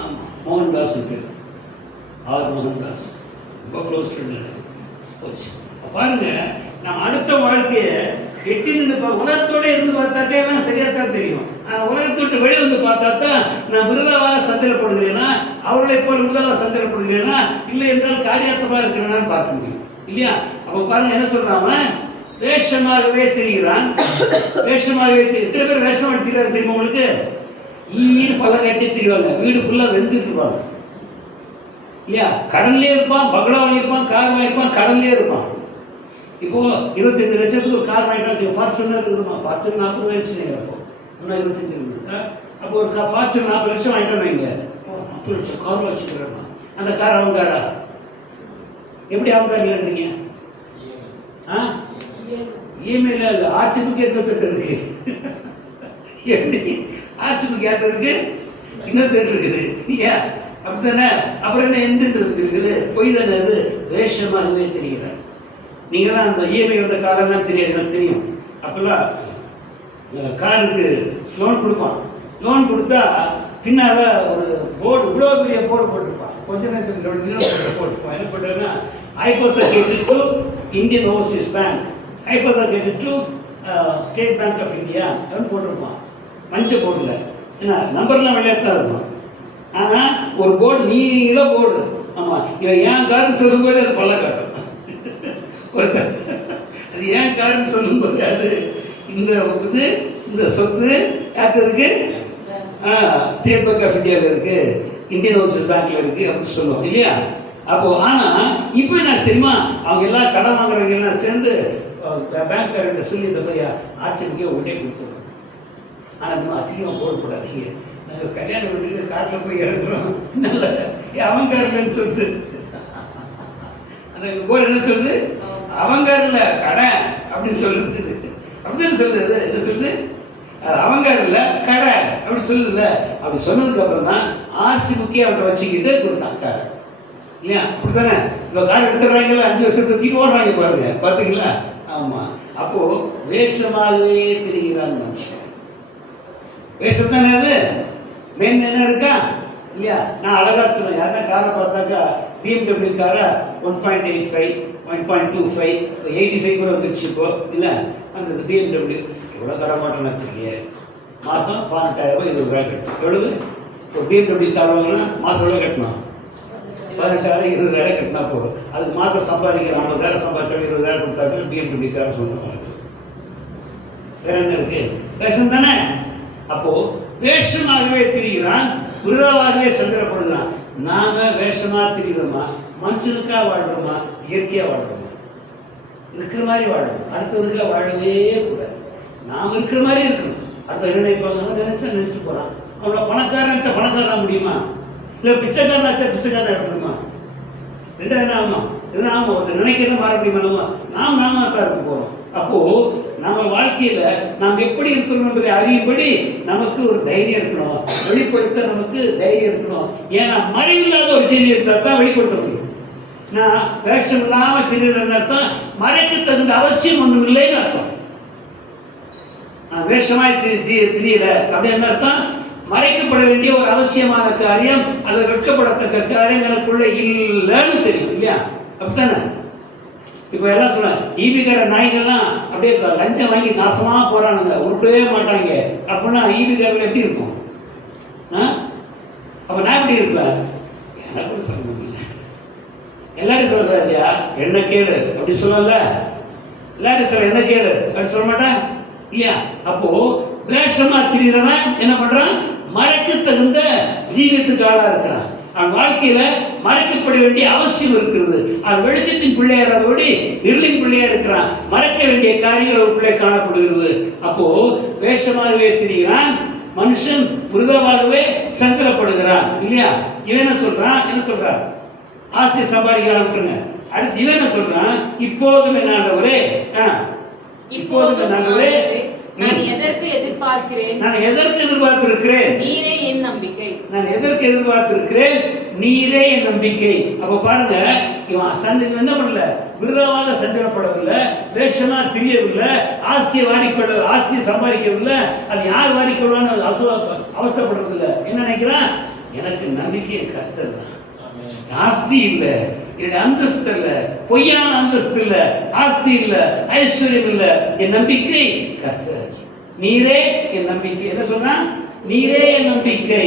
ஆமா, மோகன்தாஸ் பேர், ஆர் மோகன்தாஸ், ரொம்ப க்ளோஸ் ஃப்ரெண்ட் போச்சு. பாருங்க, நம்ம அடுத்த வாழ்க்கையை எட்டி நின்று உலகத்தோட இருந்து பார்த்தாக்கா எல்லாம் சரியா தான் தெரியும். ஆனால் உலகத்தை விட்டு வெளியே வந்து பார்த்தா தான் நான் விருதாவாக சந்தேகப்படுகிறேனா, அவர்களை போல் விருதாவாக சந்தேகப்படுகிறேனா, இல்லை என்றால் காரியாத்தமாக இருக்கிறேனான்னு பார்க்க முடியும் இல்லையா? அப்போ பாருங்க என்ன சொல்றாங்க, வேஷமாகவே தெரிகிறான். வேஷமாகவே எத்தனை பேர் வேஷமாக தெரியாது தெரியுமா உங்களுக்கு? ஈடு பல கட்டி தெரிவாங்க, வீடு ஃபுல்லாக வெந்துட்டு இருப்பாங்க இல்லையா? கடன்லேயே இருப்பான், பங்களா வாங்கியிருப்பான், கார் வாங்கியிருப்பான், கடன்லேயே இருப்பான். இப்போ 25 லட்சத்துக்கு ஒரு கார் வாங்கிட்டா ஃபார்ச்சுனர் இருக்குமா? ஃபார்ச்சுனர் 40 லட்சம் அப்போ இன்னும் 25 இருக்குது. அப்போ ஒரு ஃபார்ச்சுனர் 40 லட்சம் வாங்கிட்டோம் வைங்க, 40 லட்சம் கார் வச்சுக்கிறேன். அந்த கார் அவங்க காரா? எப்படி அவங்க கார் இல்லைன்றீங்க? இமெயில் இல்லை, ஆர்சிபுக்கு எத்தனை இருக்கு? எப்படி ஆர்சிபுக்கு ஏற்ற இருக்கு, இன்னொரு இருக்குது இல்லையா? அப்படித்தானே? அப்புறம் என்ன எந்த இருக்குது? பொய் தானே அது. வேஷமாகவே தெரிகிறார். நீங்களாம் அந்த இஎம்ஐ வந்த காலம்லாம் தெரியாது, எனக்கு தெரியும். அப்போல்லாம் காருக்கு லோன் கொடுப்பான். லோன் கொடுத்தா பின்னால் ஒரு போர்டு, இவ்வளோ பெரிய போர்டு போட்டிருப்பான். கொஞ்ச நேரத்துக்கு போட்டிருப்பான். என்ன பண்ணுறதுன்னா, hypothecated to Indian Overseas Bank, hypothecated to State Bank of India அப்படின்னு போட்டிருப்பான். மஞ்சள் போர்டில் ஏன்னா நம்பர்லாம் விளையாத்தான் இருக்கும். ஆனால் ஒரு போர்டு நீள போர்டு. ஆமாம், இவன் ஏன் காருன்னு சொல்லும்போது அது பல்ல காட்டும். ஒருத்தர் அது ஏன் காருன்னு சொல்லும்போது அது இந்த சொத்து யார்கிட்ட இருக்கு? ஸ்டேட் பேங்க் ஆஃப் இந்தியாவில் இருக்கு, இந்தியன் ஓவர்சீஸ் பேங்க்ல இருக்கு அப்படின்னு சொல்லுவோம் இல்லையா? அப்போ ஆனால் இப்போ என்ன தெரியுமா, அவங்க எல்லாம் கடன் வாங்குறவங்க எல்லாம் சேர்ந்து பேங்க்காரர்கிட்ட சொல்லி இந்த மாதிரி ஆர்சிபிக்கே உடனே கொடுத்துருவோம். ஆனால் இன்னும் அசிங்கமாக போடக்கூடாதீங்க, நாங்கள் கல்யாண வீட்டுக்கு காரில் போய் இறங்குறோம், நல்ல அவன் காரில்னு சொல்லுது. அந்த போர்டு என்ன சொல்லுது? அவங்க இல்ல கடை அப்படி சொல்லுது. அப்படிதான் சொல்லுது. என்ன சொல்லுது? அது அவங்க இல்ல கடை அப்படி சொல்லுதுல்ல. அப்படி சொன்னதுக்கு அப்புறம் தான் ஆர்சிபுக்கே அவன்கிட்ட வச்சுக்கிட்டு கொடுத்தான் காரை இல்லையா? அப்படித்தானே? இப்போ கார் எடுத்துடுறாங்களா, 5 வருஷத்தை தீட்டு ஓடுறாங்க பாருங்க, பார்த்தீங்களா? ஆமாம். அப்போ வேஷமாகவே தெரிகிறான் மனுஷன். வேஷம் தானே அது. மெயின் என்ன இருக்கா இல்லையா? நான் அழகா சொன்னேன், யாருன்னா காரை பார்த்தாக்கா BMW காரை 1.85 1.25 85 கூட வந்துடுச்சு இப்போ இல்லை? அந்த BMW எவ்வளோ கடை மாட்டோம்னா தெரியல. மாதம் 18,000 20,000 கட்டணும். எவ்வளவு ஒரு BMW கார் வாங்கினா மாதம் எவ்வளோ கட்டணும்? 18,000 20,000 கட்டினா போகும். அதுக்கு மாதம் சம்பாதிக்கிற 50,000 சம்பாதிச்சோட 20,000 கொடுத்தாக்க BMW கார் சொல்லுவாங்க. வேற என்ன இருக்கு? வேஷம் தானே. அப்போ வேஷமாகவே தெரிகிறான், விருதாவாகவே சந்திரப்படுகிறான். நாம வேஷமா தெரிகிறோமா? மனுஷனுக்கா வாழ்றோமா? இயற்கையா வாழ்றோமா? இருக்கிற மாதிரி வாழணும். அடுத்தவனுக்கா வாழவே கூடாது. நாம் இருக்கிற மாதிரி இருக்கணும். அடுத்த நினைப்பாங்க, நினைச்சா நினைச்சு போறான். அவனோட பணக்காரன் பணக்காரன் முடியுமா? இல்லை பிச்சைக்காரனாச்சா பிச்சைக்காரன் ஆக முடியுமா? ரெண்டாவது என்ன ஆகுமா? என்ன ஆகும்? ஒருத்தர் நினைக்கிறத மாற முடியுமா? நாம தான் இருக்க போறோம். அப்போ நம்ம வாழ்க்கையில நாம் எப்படி இருக்கணும் என்பதை அறியும்படி நமக்கு ஒரு தைரியம் இருக்கணும், வெளிப்படுத்த நமக்கு தைரியம் இருக்கணும். ஏன்னா மறைவில்லாத ஒரு ஜீனி இருந்தா தான் வெளிப்படுத்த முடியும். நான் வேஷம் இல்லாம திரிகிறேன்னு அர்த்தம், மறைக்க தகுந்த அவசியம் ஒன்றும் இல்லைன்னு அர்த்தம். நான் வேஷமாய் திரியல அப்படின்னு அர்த்தம், மறைக்கப்பட வேண்டிய ஒரு அவசியமான காரியம், அதை வெட்கப்படத்தக்க காரியம் எனக்குள்ள இல்லைன்னு தெரியும் இல்லையா? அப்படித்தானே? இப்போ எல்லாம் சொல்ல ஈபிகார நாய்கள்லாம் அப்படியே லஞ்சம் வாங்கி நாசமா போறானுங்க, உருப்படவே மாட்டாங்க அப்படின்னா ஈபிகாரில் எப்படி இருக்கும்? அப்ப நான் எப்படி இருப்பேன்? எனக்கு கூட சொல்ல முடியல. எல்லாரும் சொல்றாதியா என்ன கேளு அப்படி சொல்லல. எல்லாரும் சொல்ல என்ன கேளு அப்படி சொல்ல மாட்டேன் இல்லையா? அப்போ வேஷமா திரிகிறவன் என்ன பண்றான்? மறைக்க தகுந்த ஜீவியத்துக்கு ஆளா இருக்கிறான். அவன் வாழ்க்கையில மறைக்கப்பட வேண்டிய அவசியம் இருக்கிறது. அவன் வெளிச்சத்தின் பிள்ளையாரோடு இருளின் பிள்ளையா இருக்கிறான். மறைக்க வேண்டிய காரியங்கள் அவருக்குள்ளே காணப்படுகிறது. அப்போ வேஷமாகவே தெரிகிறான் மனுஷன், விருதாவாகவே சங்கரப்படுகிறான் இல்லையா? இவன் என்ன சொல்றான்? ஆஸ்தி சம்பாதிக்கலாம். அடுத்து இவன் என்ன சொல்றான்? இப்போதும் ஆண்டவரே, இப்போதும் ஆண்டவரே, நான் எதற்கு எதிர்பார்த்திருக்கிறேன்? நீரே என் நம்பிக்கை. நான் எதற்கு எதிர்பார்த்திருக்கிறேன்? நீரே என் நம்பிக்கை. அப்ப பாருங்க, இவன் என்ன பண்ணல? விருதாவாக சஞ்சலப்படவில்லை, வேஷமா தெரியவில்லை, ஆஸ்தியை சம்பாதிக்கவில்லை. அது யார் வாரிக்கொள்வான்னு அவஸ்தப்படுறது இல்லை. என்ன நினைக்கிறான்? எனக்கு நம்பிக்கை கர்த்தர் தான், ஆஸ்தி இல்லை. என்னுடைய அந்தஸ்து இல்ல, பொய்யான அந்தஸ்து இல்ல, ஆஸ்தி இல்ல, ஐஸ்வர்யம் இல்ல, என் நம்பிக்கை கர்த்தர். நீரே என் நம்பிக்கை. என்ன சொன்னா? நீரே என் நம்பிக்கை.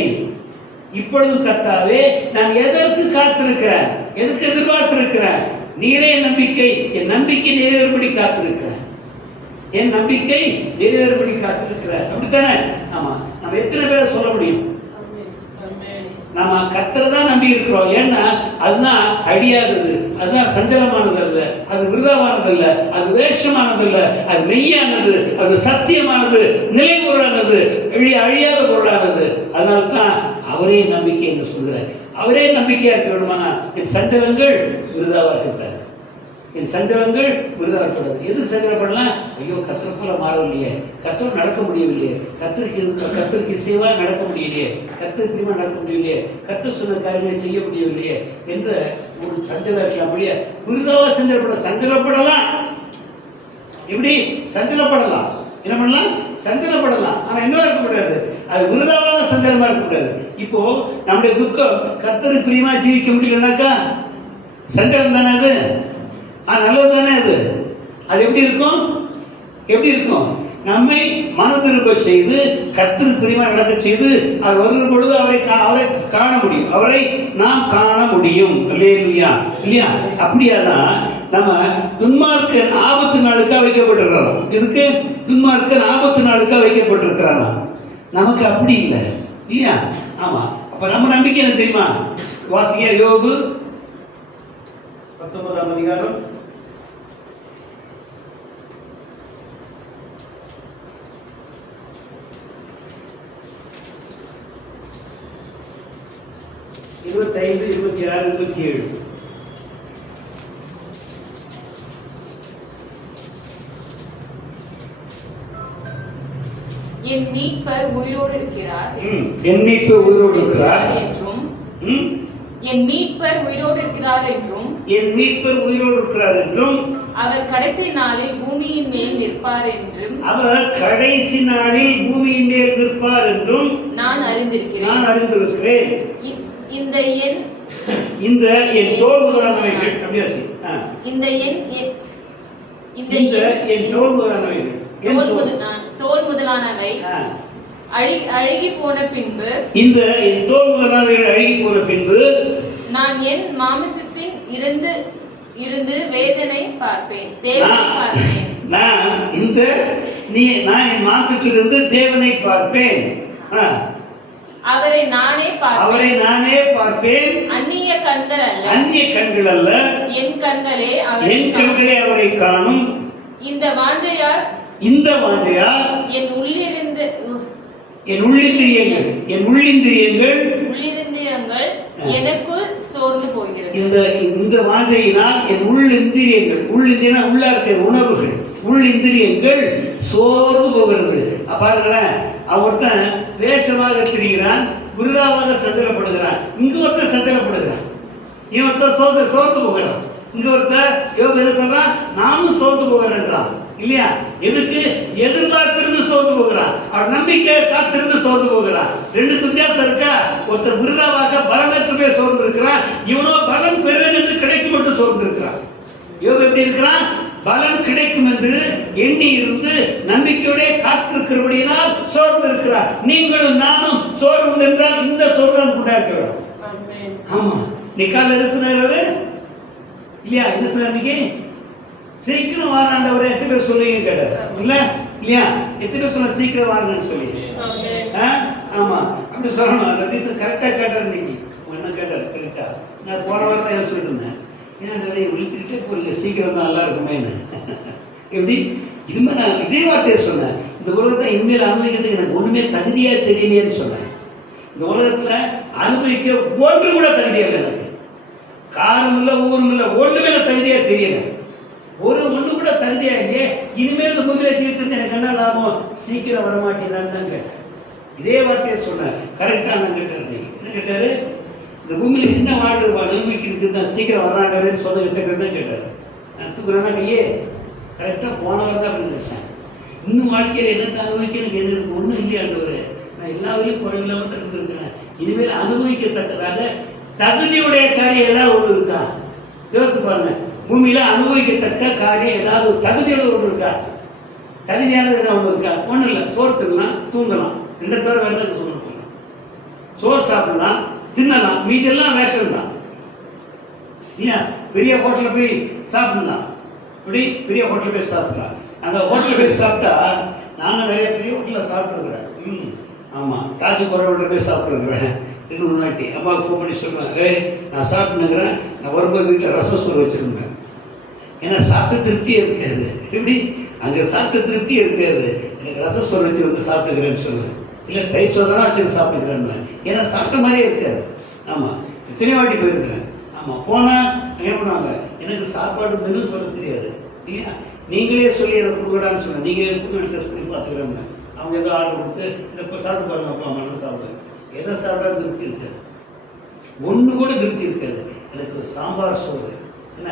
இப்பொழுதும் கர்த்தாவே நான் எதற்கு காத்திருக்கிறேன், எதுக்கு எதிர்பார்த்திருக்கிறேன்? நீரே என் நம்பிக்கை. என் நம்பிக்கை நிறைவேறும்படி காத்திருக்கிறேன். என் நம்பிக்கை நிறைவேறும்படி காத்திருக்கிறேன். அப்படித்தானே? ஆமா. நம்ம எத்தனை பேரை சொல்ல முடியும்? நம்ம கர்த்தரை தான் நம்பி இருக்கிறோம். ஏன்னா அதுதான் அழியாதது, அதுதான் சஞ்சலமானது அல்ல, அது விருதாவானது அல்ல, அது வேஷமானது அல்ல, அது மெய்யானது, அது சத்தியமானது, நிலை பொருளானது, அழியாத பொருளானது. அதனால தான் அவரே நம்பிக்கை என்று சொல்கிறார். அவரே நம்பிக்கையா இருக்க வேண்டுமானா என் சஞ்சலங்கள் விருதாவா இருக்கக்கூடாது, என் சஞ்சலங்கள் விருதாக இருக்கக்கூடாது. எதுக்கு சஞ்சலப்படலாம்? ஐயோ கர்த்தரை போல மாறவில்லையே, கர்த்தர் நடக்க முடியவில்லையே, கர்த்தருக்கு இசைவா நடக்க முடியலையே, கர்த்தர் பிரிமா நடக்க முடியலையே, கர்த்தர் சொன்ன காரியங்களை செய்ய முடியவில்லையே என்ற ஒரு சஞ்சலம் இருக்கலாம். அப்படியே விருதாவா சஞ்சலப்படலாம். எப்படி சஞ்சலப்படலாம்? என்ன பண்ணலாம்? சஞ்சலப்படலாம். ஆனா என்ன இருக்கக்கூடாது? அது விருதாவாக சஞ்சலமா இருக்கக்கூடாது. இப்போ நம்முடைய துக்கம் கர்த்தருக்கு பிரியமா ஜீவிக்க முடியலனாக்கா சஞ்சலம் தானே அது. நல்லது தானே அது. அது எப்படி இருக்கும்? எப்படி இருக்கும்? நம்மை மனதிரும்ப செய்து கர்த்தருக்கு பிரியமா நடக்க செய்து அவர் வருகிற பொழுது அவரை காண முடியும், அவரை நாம் காண முடியும். அல்லேலூயா. இல்லையா? அப்படியானா நம்ம துன்மார்க்கன் ஆபத்து நாளுக்காக வைக்கப்பட்டிருக்கிறோம். இதுக்கு துன்மார்க்கன் ஆபத்து நாளுக்காக வைக்கப்பட்டிருக்கிறானா? நமக்கு அப்படி இல்லை. இல்லையா? ஆமா. அப்ப நம்ம நம்பிக்கை என்ன தெரியுமா? வாசிங்க யோபு 19ஆம் அதிகாரம் 25, 26, 27. என் மீட்பர் உயிரோடு இருக்கிறார் என் மீட்பர் உயிரோடு இருக்கிறார் என்றும் என் மீட்பர் உயிரோடு இருக்கிறார் என்றும் என் மீட்பர் உயிரோடு இருக்கிறார் என்றும் அவர் கடைசி நாளில் பூமியின் மேல் நிற்பார் என்றும் அவர் கடைசி நாளில் பூமியின் மேல் நிற்பார் என்றும் நான் அறிந்திருக்கிறேன். இந்த என் தோல் முதலானவைகள் அப்படியாசி இந்த என் தோல் முதலானவைகள் தோல் முதலானவை அழுகி போன பின்பு இந்த என் தோல் முதலானவைகள் அழுகி போன பின்பு நான் என் மாமிசத்தின் இருந்து வேதனை பார்ப்பேன். நான் என் மாம்சத்திலிருந்து தேவனை பார்ப்பேன். அவரை நானே பார்ப்பேன். அந்நிய கண்கள் அல்ல, என் கண்களே அவரை காணும். இந்த வாஞ்சையால் என் உள்ளிந்திரியங்கள் எனக்குள் சோர்ந்து போகிறது. இந்த வாஞ்சையினால் என் உள்ளிந்திரியங்கள் உள்ள இருக்கிற உணர்வுகள் உள்ளிந்திரியங்கள் சோர்ந்து போகிறது. பாருங்களேன், அவர்தான் வேஷமாக திரிகிறான், விருதாவாக சஞ்சலப்படுகிறான். இங்க ஒருத்தர் சஞ்சலப்படுகிறான், இவன் ஒருத்தர் சோர்ந்து போகிறான். இங்க ஒருத்தர் யோபு என்ன சொல்றான்? நானும் சோர்ந்து போகிறேன்றான். இல்லையா? எதுக்கு? எதிர்பார்த்திருந்து சோர்ந்து போகிறான், அவர் நம்பிக்கை காத்திருந்து சோர்ந்து போகிறான். ரெண்டுக்கு வித்தியாசம் இருக்கா? ஒருத்தர் விருதாவாக பலனற்று போய் சோர்ந்து இருக்கிறான், இவனோ பலன் பெறுவேன் என்று கிடைக்கும் என்று சோர்ந்து இருக்கிறான். யோபு எப்படி இருக்கிறான்? பலன் கிடைக்கும் என்று எண்ணி இருந்து நம்பிக்கையோட காத்திருக்கிறபடியினால் சோர்ந்து இருக்கிறார். நீங்களும் நானும் சோர்வு என்றால் இந்த சோர்தான் உண்டாக்க வேண்டும். ஆமா. நிக்கால் என்ன சொன்னாரு? இல்லையா? என்ன சொன்னார்? சீக்கிரம் வாராண்டவரை எத்தனை பேர் சொல்லுங்க கேட்டார். இல்லையா? எத்தனை பேர் சொன்ன சீக்கிரம் வாருங்கன்னு சொல்லி? ஆமா, அப்படி சொல்லணும். ரதீஷ் கரெக்டா கேட்டார். இன்னைக்கு என்ன கேட்டார்? கரெக்டா. நான் போன வாரம் தான் சொல்லிட்டு இருந்தேன், ஏன்னா விழித்துக்கிட்டே போறீங்க, சீக்கிரம் தான் நல்லா இருக்குமேன்னு. எப்படி? இனிமேல் நான் இதே வார்த்தையை சொன்னேன், இந்த உலகத்தை இனிமேல் அனுபவிக்கிறதுக்கு எனக்கு ஒண்ணுமே தகுதியா தெரியலையேன்னு சொன்னேன். இந்த உலகத்துல அனுபவிக்க ஒன்று கூட தகுதியா இல்லை எனக்கு. காரும் இல்லை, ஊரும் இல்லை, ஒண்ணுமே தகுதியா தெரியல. ஒண்ணு கூட தகுதியா இல்லையே. இனிமேல் பூமியில ஜீவித்து எனக்கு என்ன லாபம்? சீக்கிரம் வரமாட்டேங்கிறான்னு தான் கேட்டேன். இதே வார்த்தையை சொன்னேன். கரெக்டா நான் கேட்டாரு. என்ன கேட்டாரு? இந்த பூமியில என்ன வாழ்க்கை அனுபவிக்கிறது தான் சீக்கிரம் வராண்டவரேன்னு சொன்னது தான் கேட்டாரு. நான் தூக்குறேன்னா கையே கரெக்டா போனவர் தான் அப்படி நினைச்சேன். இன்னும் வாழ்க்கையில என்ன அனுபவிக்க எனக்கு என்ன இருக்கு? ஒன்றும் இல்லையாண்டவர். நான் எல்லா வழியும் குறைவில்லாம இருந்திருக்கிறேன். இனிமேல் அனுபவிக்கத்தக்கதாக தகுதியுடைய காரியம் ஏதாவது ஒன்று இருக்கா? யோசித்து பாருங்க, பூமியில அனுபவிக்கத்தக்க காரியம் ஏதாவது ஒரு தகுதியோட ஒன்று இருக்கா? தகுதியானது என்ன ஒன்று இருக்கா? ஒன்றும் இல்லை. சோறு தின்னலாம், தூங்கலாம், ரெண்டு தவிர வேறு எதுக்கு சொல்லணும்? சோறு சாப்பிடலாம், தின்னலாம், மீதெல்லாம் வேஷம் தான் இல்லையா? பெரிய ஹோட்டலில் போய் சாப்பிடலாம், இப்படி பெரிய ஹோட்டலில் போய் சாப்பிடலாம். அந்த ஹோட்டலில் போய் சாப்பிட்டா, நானும் நிறைய பெரிய ஹோட்டலில் சாப்பிட்டுருக்குறேன். ஆமாம், காஜு குறைவில் போய் சாப்பிட்டுருக்குறேன். இன்னொரு வாட்டி அம்மாவுக்கு ஃபோன் பண்ணி சொல்லுவேன், நான் சாப்பிட்டுனுக்கிறேன், நான் வரும்போது வீட்டில் ரசம் சோறு வச்சுருந்தேன். ஏன்னா சாப்பிட்ட திருப்தியே இருக்காது. எப்படி அங்கே சாப்பிட்ட திருப்தியே இருக்காது. எனக்கு ரசம் சோறு வச்சு வந்து சாப்பிட்டுக்கிறேன்னு சொல்லுவேன். இல்லை தயிர் சோதனா வச்சு சாப்பிட்டுக்கிறேன்னு. ஏன்னா சாப்பிட்ட மாதிரியே இருக்காது. ஆமாம், எத்தனையோ வாட்டி போயிருக்கிறேன். ஆமாம், போனால் என்ன பண்ணுவாங்க, எனக்கு சாப்பாடு மெனு சொல்ல தெரியாது இல்லையா? நீங்களே சொல்லி அதை கொடுக்கடான்னு சொன்னேன். நீங்கள் கொடுக்க டெஸ்ட் பண்ணி பார்த்துக்கிறேன்னு. அவங்க ஏதோ ஆர்டர் கொடுத்து இதை இப்போ சாப்பிட்டு பாருங்க, அப்பா அம்மா சாப்பிடுங்க. எதை சாப்பிட்டா திருப்தி இருக்காது, ஒன்று கூட திருப்தி இருக்காது. எனக்கு சாம்பார் சோறு என்ன,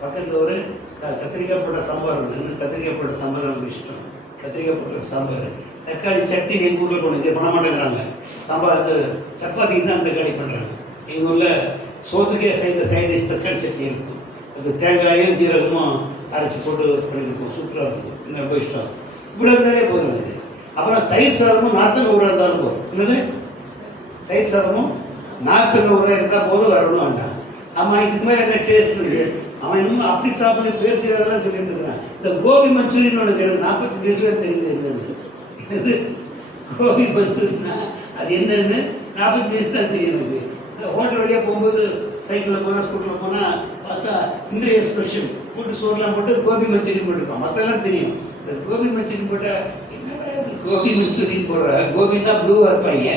பக்கத்தில் ஒரு கத்திரிக்காய் போட்ட சாம்பார் ஒன்று, எனக்கு கத்திரிக்காய் போட்ட சாம்பார் எனக்கு இஷ்டம். கத்திரிக்காய் போட்ட சாம்பார், தக்காளி சட்னி எங்கள் ஊரில் கொண்டு இங்கே பண்ண மாட்டேங்கிறாங்க. சாம்பார் அந்த சப்பாத்திக்கு தான் தக்காளி பண்ணுறாங்க. எங்கள் ஊரில் சோத்துக்கே சைட் டிஷ் தக்காளி சட்னி இருக்கும். அது தேங்காயும் ஜீரகமும் அரைச்சி போட்டு பண்ணியிருக்கோம், சூப்பராக இருக்கும். எனக்கு ரொம்ப இஷ்டம். இவ்வளோ இருந்தாலே போதும் எனக்கு. அப்புறம் தயிர் சாதமும் நார்த்தங்க ஊராக இருந்தாலும் போதும். என்னது தயிர் சாதமும் நார்த்தங்க ஊராக இருந்தால் போதும், வரணும் வேண்டாம். ஆமாம், இதுக்கு மேலே என்ன டேஸ்ட் இருக்குது? அவன் இன்னும் அப்படி சாப்பிட்டு பேர் தெரியாதெல்லாம் சொல்லிட்டு இருக்கிறான். இந்த கோபி மஞ்சூரியன் ஒன்று எனக்கு 40 வயசுல தெரியுது என்னன்னு. இது கோபி மஞ்சூரியன்னா அது என்னன்னு 40 வயசு தான் தெரியும் எனக்கு. ஹோட்டல் வழியாக போகும்போது சைக்கிளில் போனால் ஸ்கூட்டரில் போனால் பார்த்தா இன்றைய ஸ்பெஷல் போட்டு சோறுலாம் போட்டு கோபி மஞ்சூரியன் போட்டுருப்பான். மற்றெல்லாம் தெரியும். இந்த கோபி மஞ்சூரியன் போட்டால் என்னடா இது கோபி மஞ்சூரியன் போடுற? கோபின்னா ப்ளூவாக இருப்பாங்க.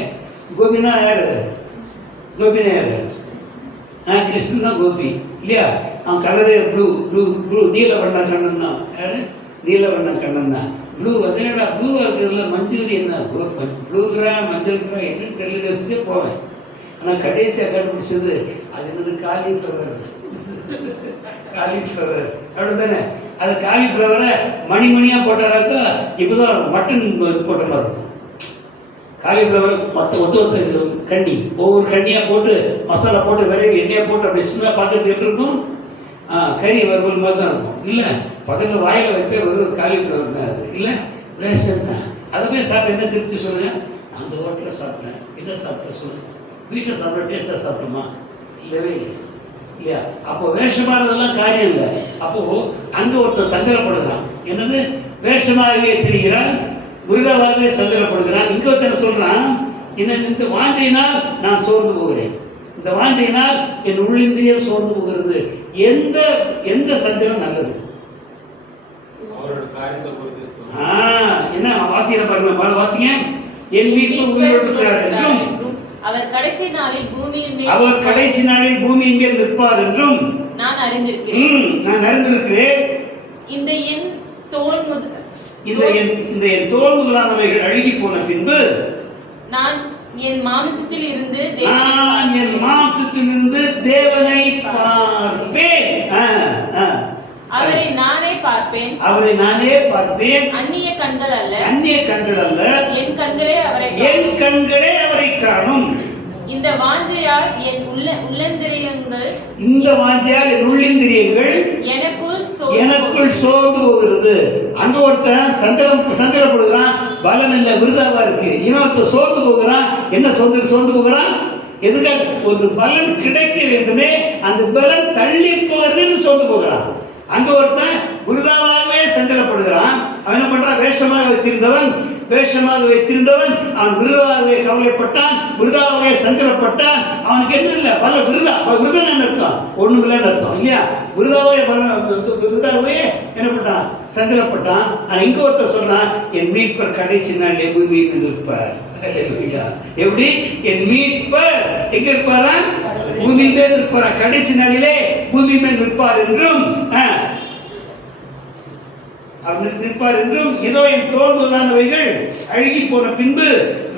கோபினா யார்? கோபினா யார்? கிருஷ்ணன் தான் கோபி இல்லையா? அவன் கலரே ப்ளூ ப்ளூ ப்ளூ நீலவண்ண கண்ணன் தான். யார்? நீலவண்ண கண்ணன் தான். ப்ளூ அது என்னடா ப்ளூவாக இருக்கிறதுல மஞ்சூரியன் ப்ளூங்கிறா மஞ்சள்கிறா என்னன்னு தெரியல போவேன். ஆனால் கடைசியாக கண்டுபிடிச்சது அது என்னது காலிஃப்ளவர். காலிஃப்ளவர் அப்படி தானே? அது காலிஃப்ளவரை மணிமணியாக போட்டாராக்கா இப்போ தான் மட்டன் போட்ட மாதிரி இருக்கும். காலிஃப்ளவர் ஒத்த கண்ணி, ஒவ்வொரு கண்ணியாக போட்டு மசாலா போட்டு விரைவி எண்ணெயாக போட்டு அப்படி சின்ன பார்க்கறது எப்படி இருக்கும்? கறி வறுவல் மாதிரி தான் இருக்கும். இல்லை பக்கத்தில் வாயில் வச்ச ஒரு காலிஃப்ளவர் தான் அது. இல்லை ரேஷன் தான். அதை போய் சாப்பிட்டேன், என்ன திருப்தி சொல்லுங்கள்? அந்த ஹோட்டலில் சாப்பிட்டேன். என்ன சாப்பிட்டேன் சொல்லுங்கள்? வீட்டில் சாப்பிட டேஸ்ட்டாக சாப்பிட்டோமா? இல்லவே இல்லை இல்லையா? அப்போ வேஷமானதெல்லாம் காரியம் இல்லை. அப்போது அங்கே ஒருத்தர் சஞ்சலப்படுகிறான். என்னது? வேஷமாகவே திரிகிறான், முருகாவாகவே சஞ்சலப்படுகிறான். இங்கே ஒருத்தர் சொல்கிறான், இந்த வாஞ்சையினால் நான் சோர்ந்து போகிறேன், இந்த வாஞ்சையினால் என் உள்ளிந்திரியம் சோர்ந்து போகிறது. எந்த எந்த சஞ்சலம் நல்லது? என்ன வாசிக்கிற பாருங்க, வாசிங்க. என் மீட்பு உயிரோடு இருக்கிறார் என்றும் அவர் கடைசி நாளில் பூமியின் மேல் நிற்பார் என்றும் நான் அறிந்திருக்கிறேன். இந்த என் தோல் முதலானவைகள் அழுகி போன பின்பு நான் என் மாம்சத்தில் இருந்து தேவனை பார்ப்பேன். அவரை நானே பார்ப்பேன். அந்நிய கண்கள் அல்ல, என் கண்களே அவரை காணும். இந்த வாஞ்சையால் என் உள்ளிந்திரியங்கள் எனக்குள் சோர்ந்து போகிறது. அங்க ஒருத்தன் சஞ்சலப்படுகிறான், பலன் இல்லை, விருதாவா இருக்கு. இன்னொருத்தர் சோர்ந்து போகிறான். என்ன சோர்ந்து போகிறான்? எதுக்காக? ஒரு பலன் கிடைக்க வேண்டுமே, அந்த பலன் தள்ளி போகிறதுன்னு சோர்ந்து போகிறான். அங்க ஒருத்தன் விருதாவாகவே சஞ்சலப்படுகிறான். அவன் என்ன பண்றான்? வேஷமாக வைத்திருந்தவன் அவன் விருதாகவே கவலைப்பட்டான், விருதாகவே சஞ்சலப்பட்டான். அவனுக்கு என்ன இல்லை? விருதன் என்ன அர்த்தம்? ஒண்ணுமில்லைன்னு அர்த்தம் இல்லையா? விருதாகவே என்ன பண்ணான்? சஞ்சலப்பட்டான். ஆனா இங்க ஒருத்தர் சொல்றான், என் மீட்பர் கடைசி நாளிலே பூமியின் மீது இருப்பார். எப்படி? என் மீட்பர் எங்க இருப்பாரா? பூமி மேல் இருப்பாரா? கடைசி நாளிலே பூமி மேல் நிற்பார் என்றும் நிற்பார் என்றும் இதோ என் தோல் முதலானவைகள் அழுகி போன பின்பு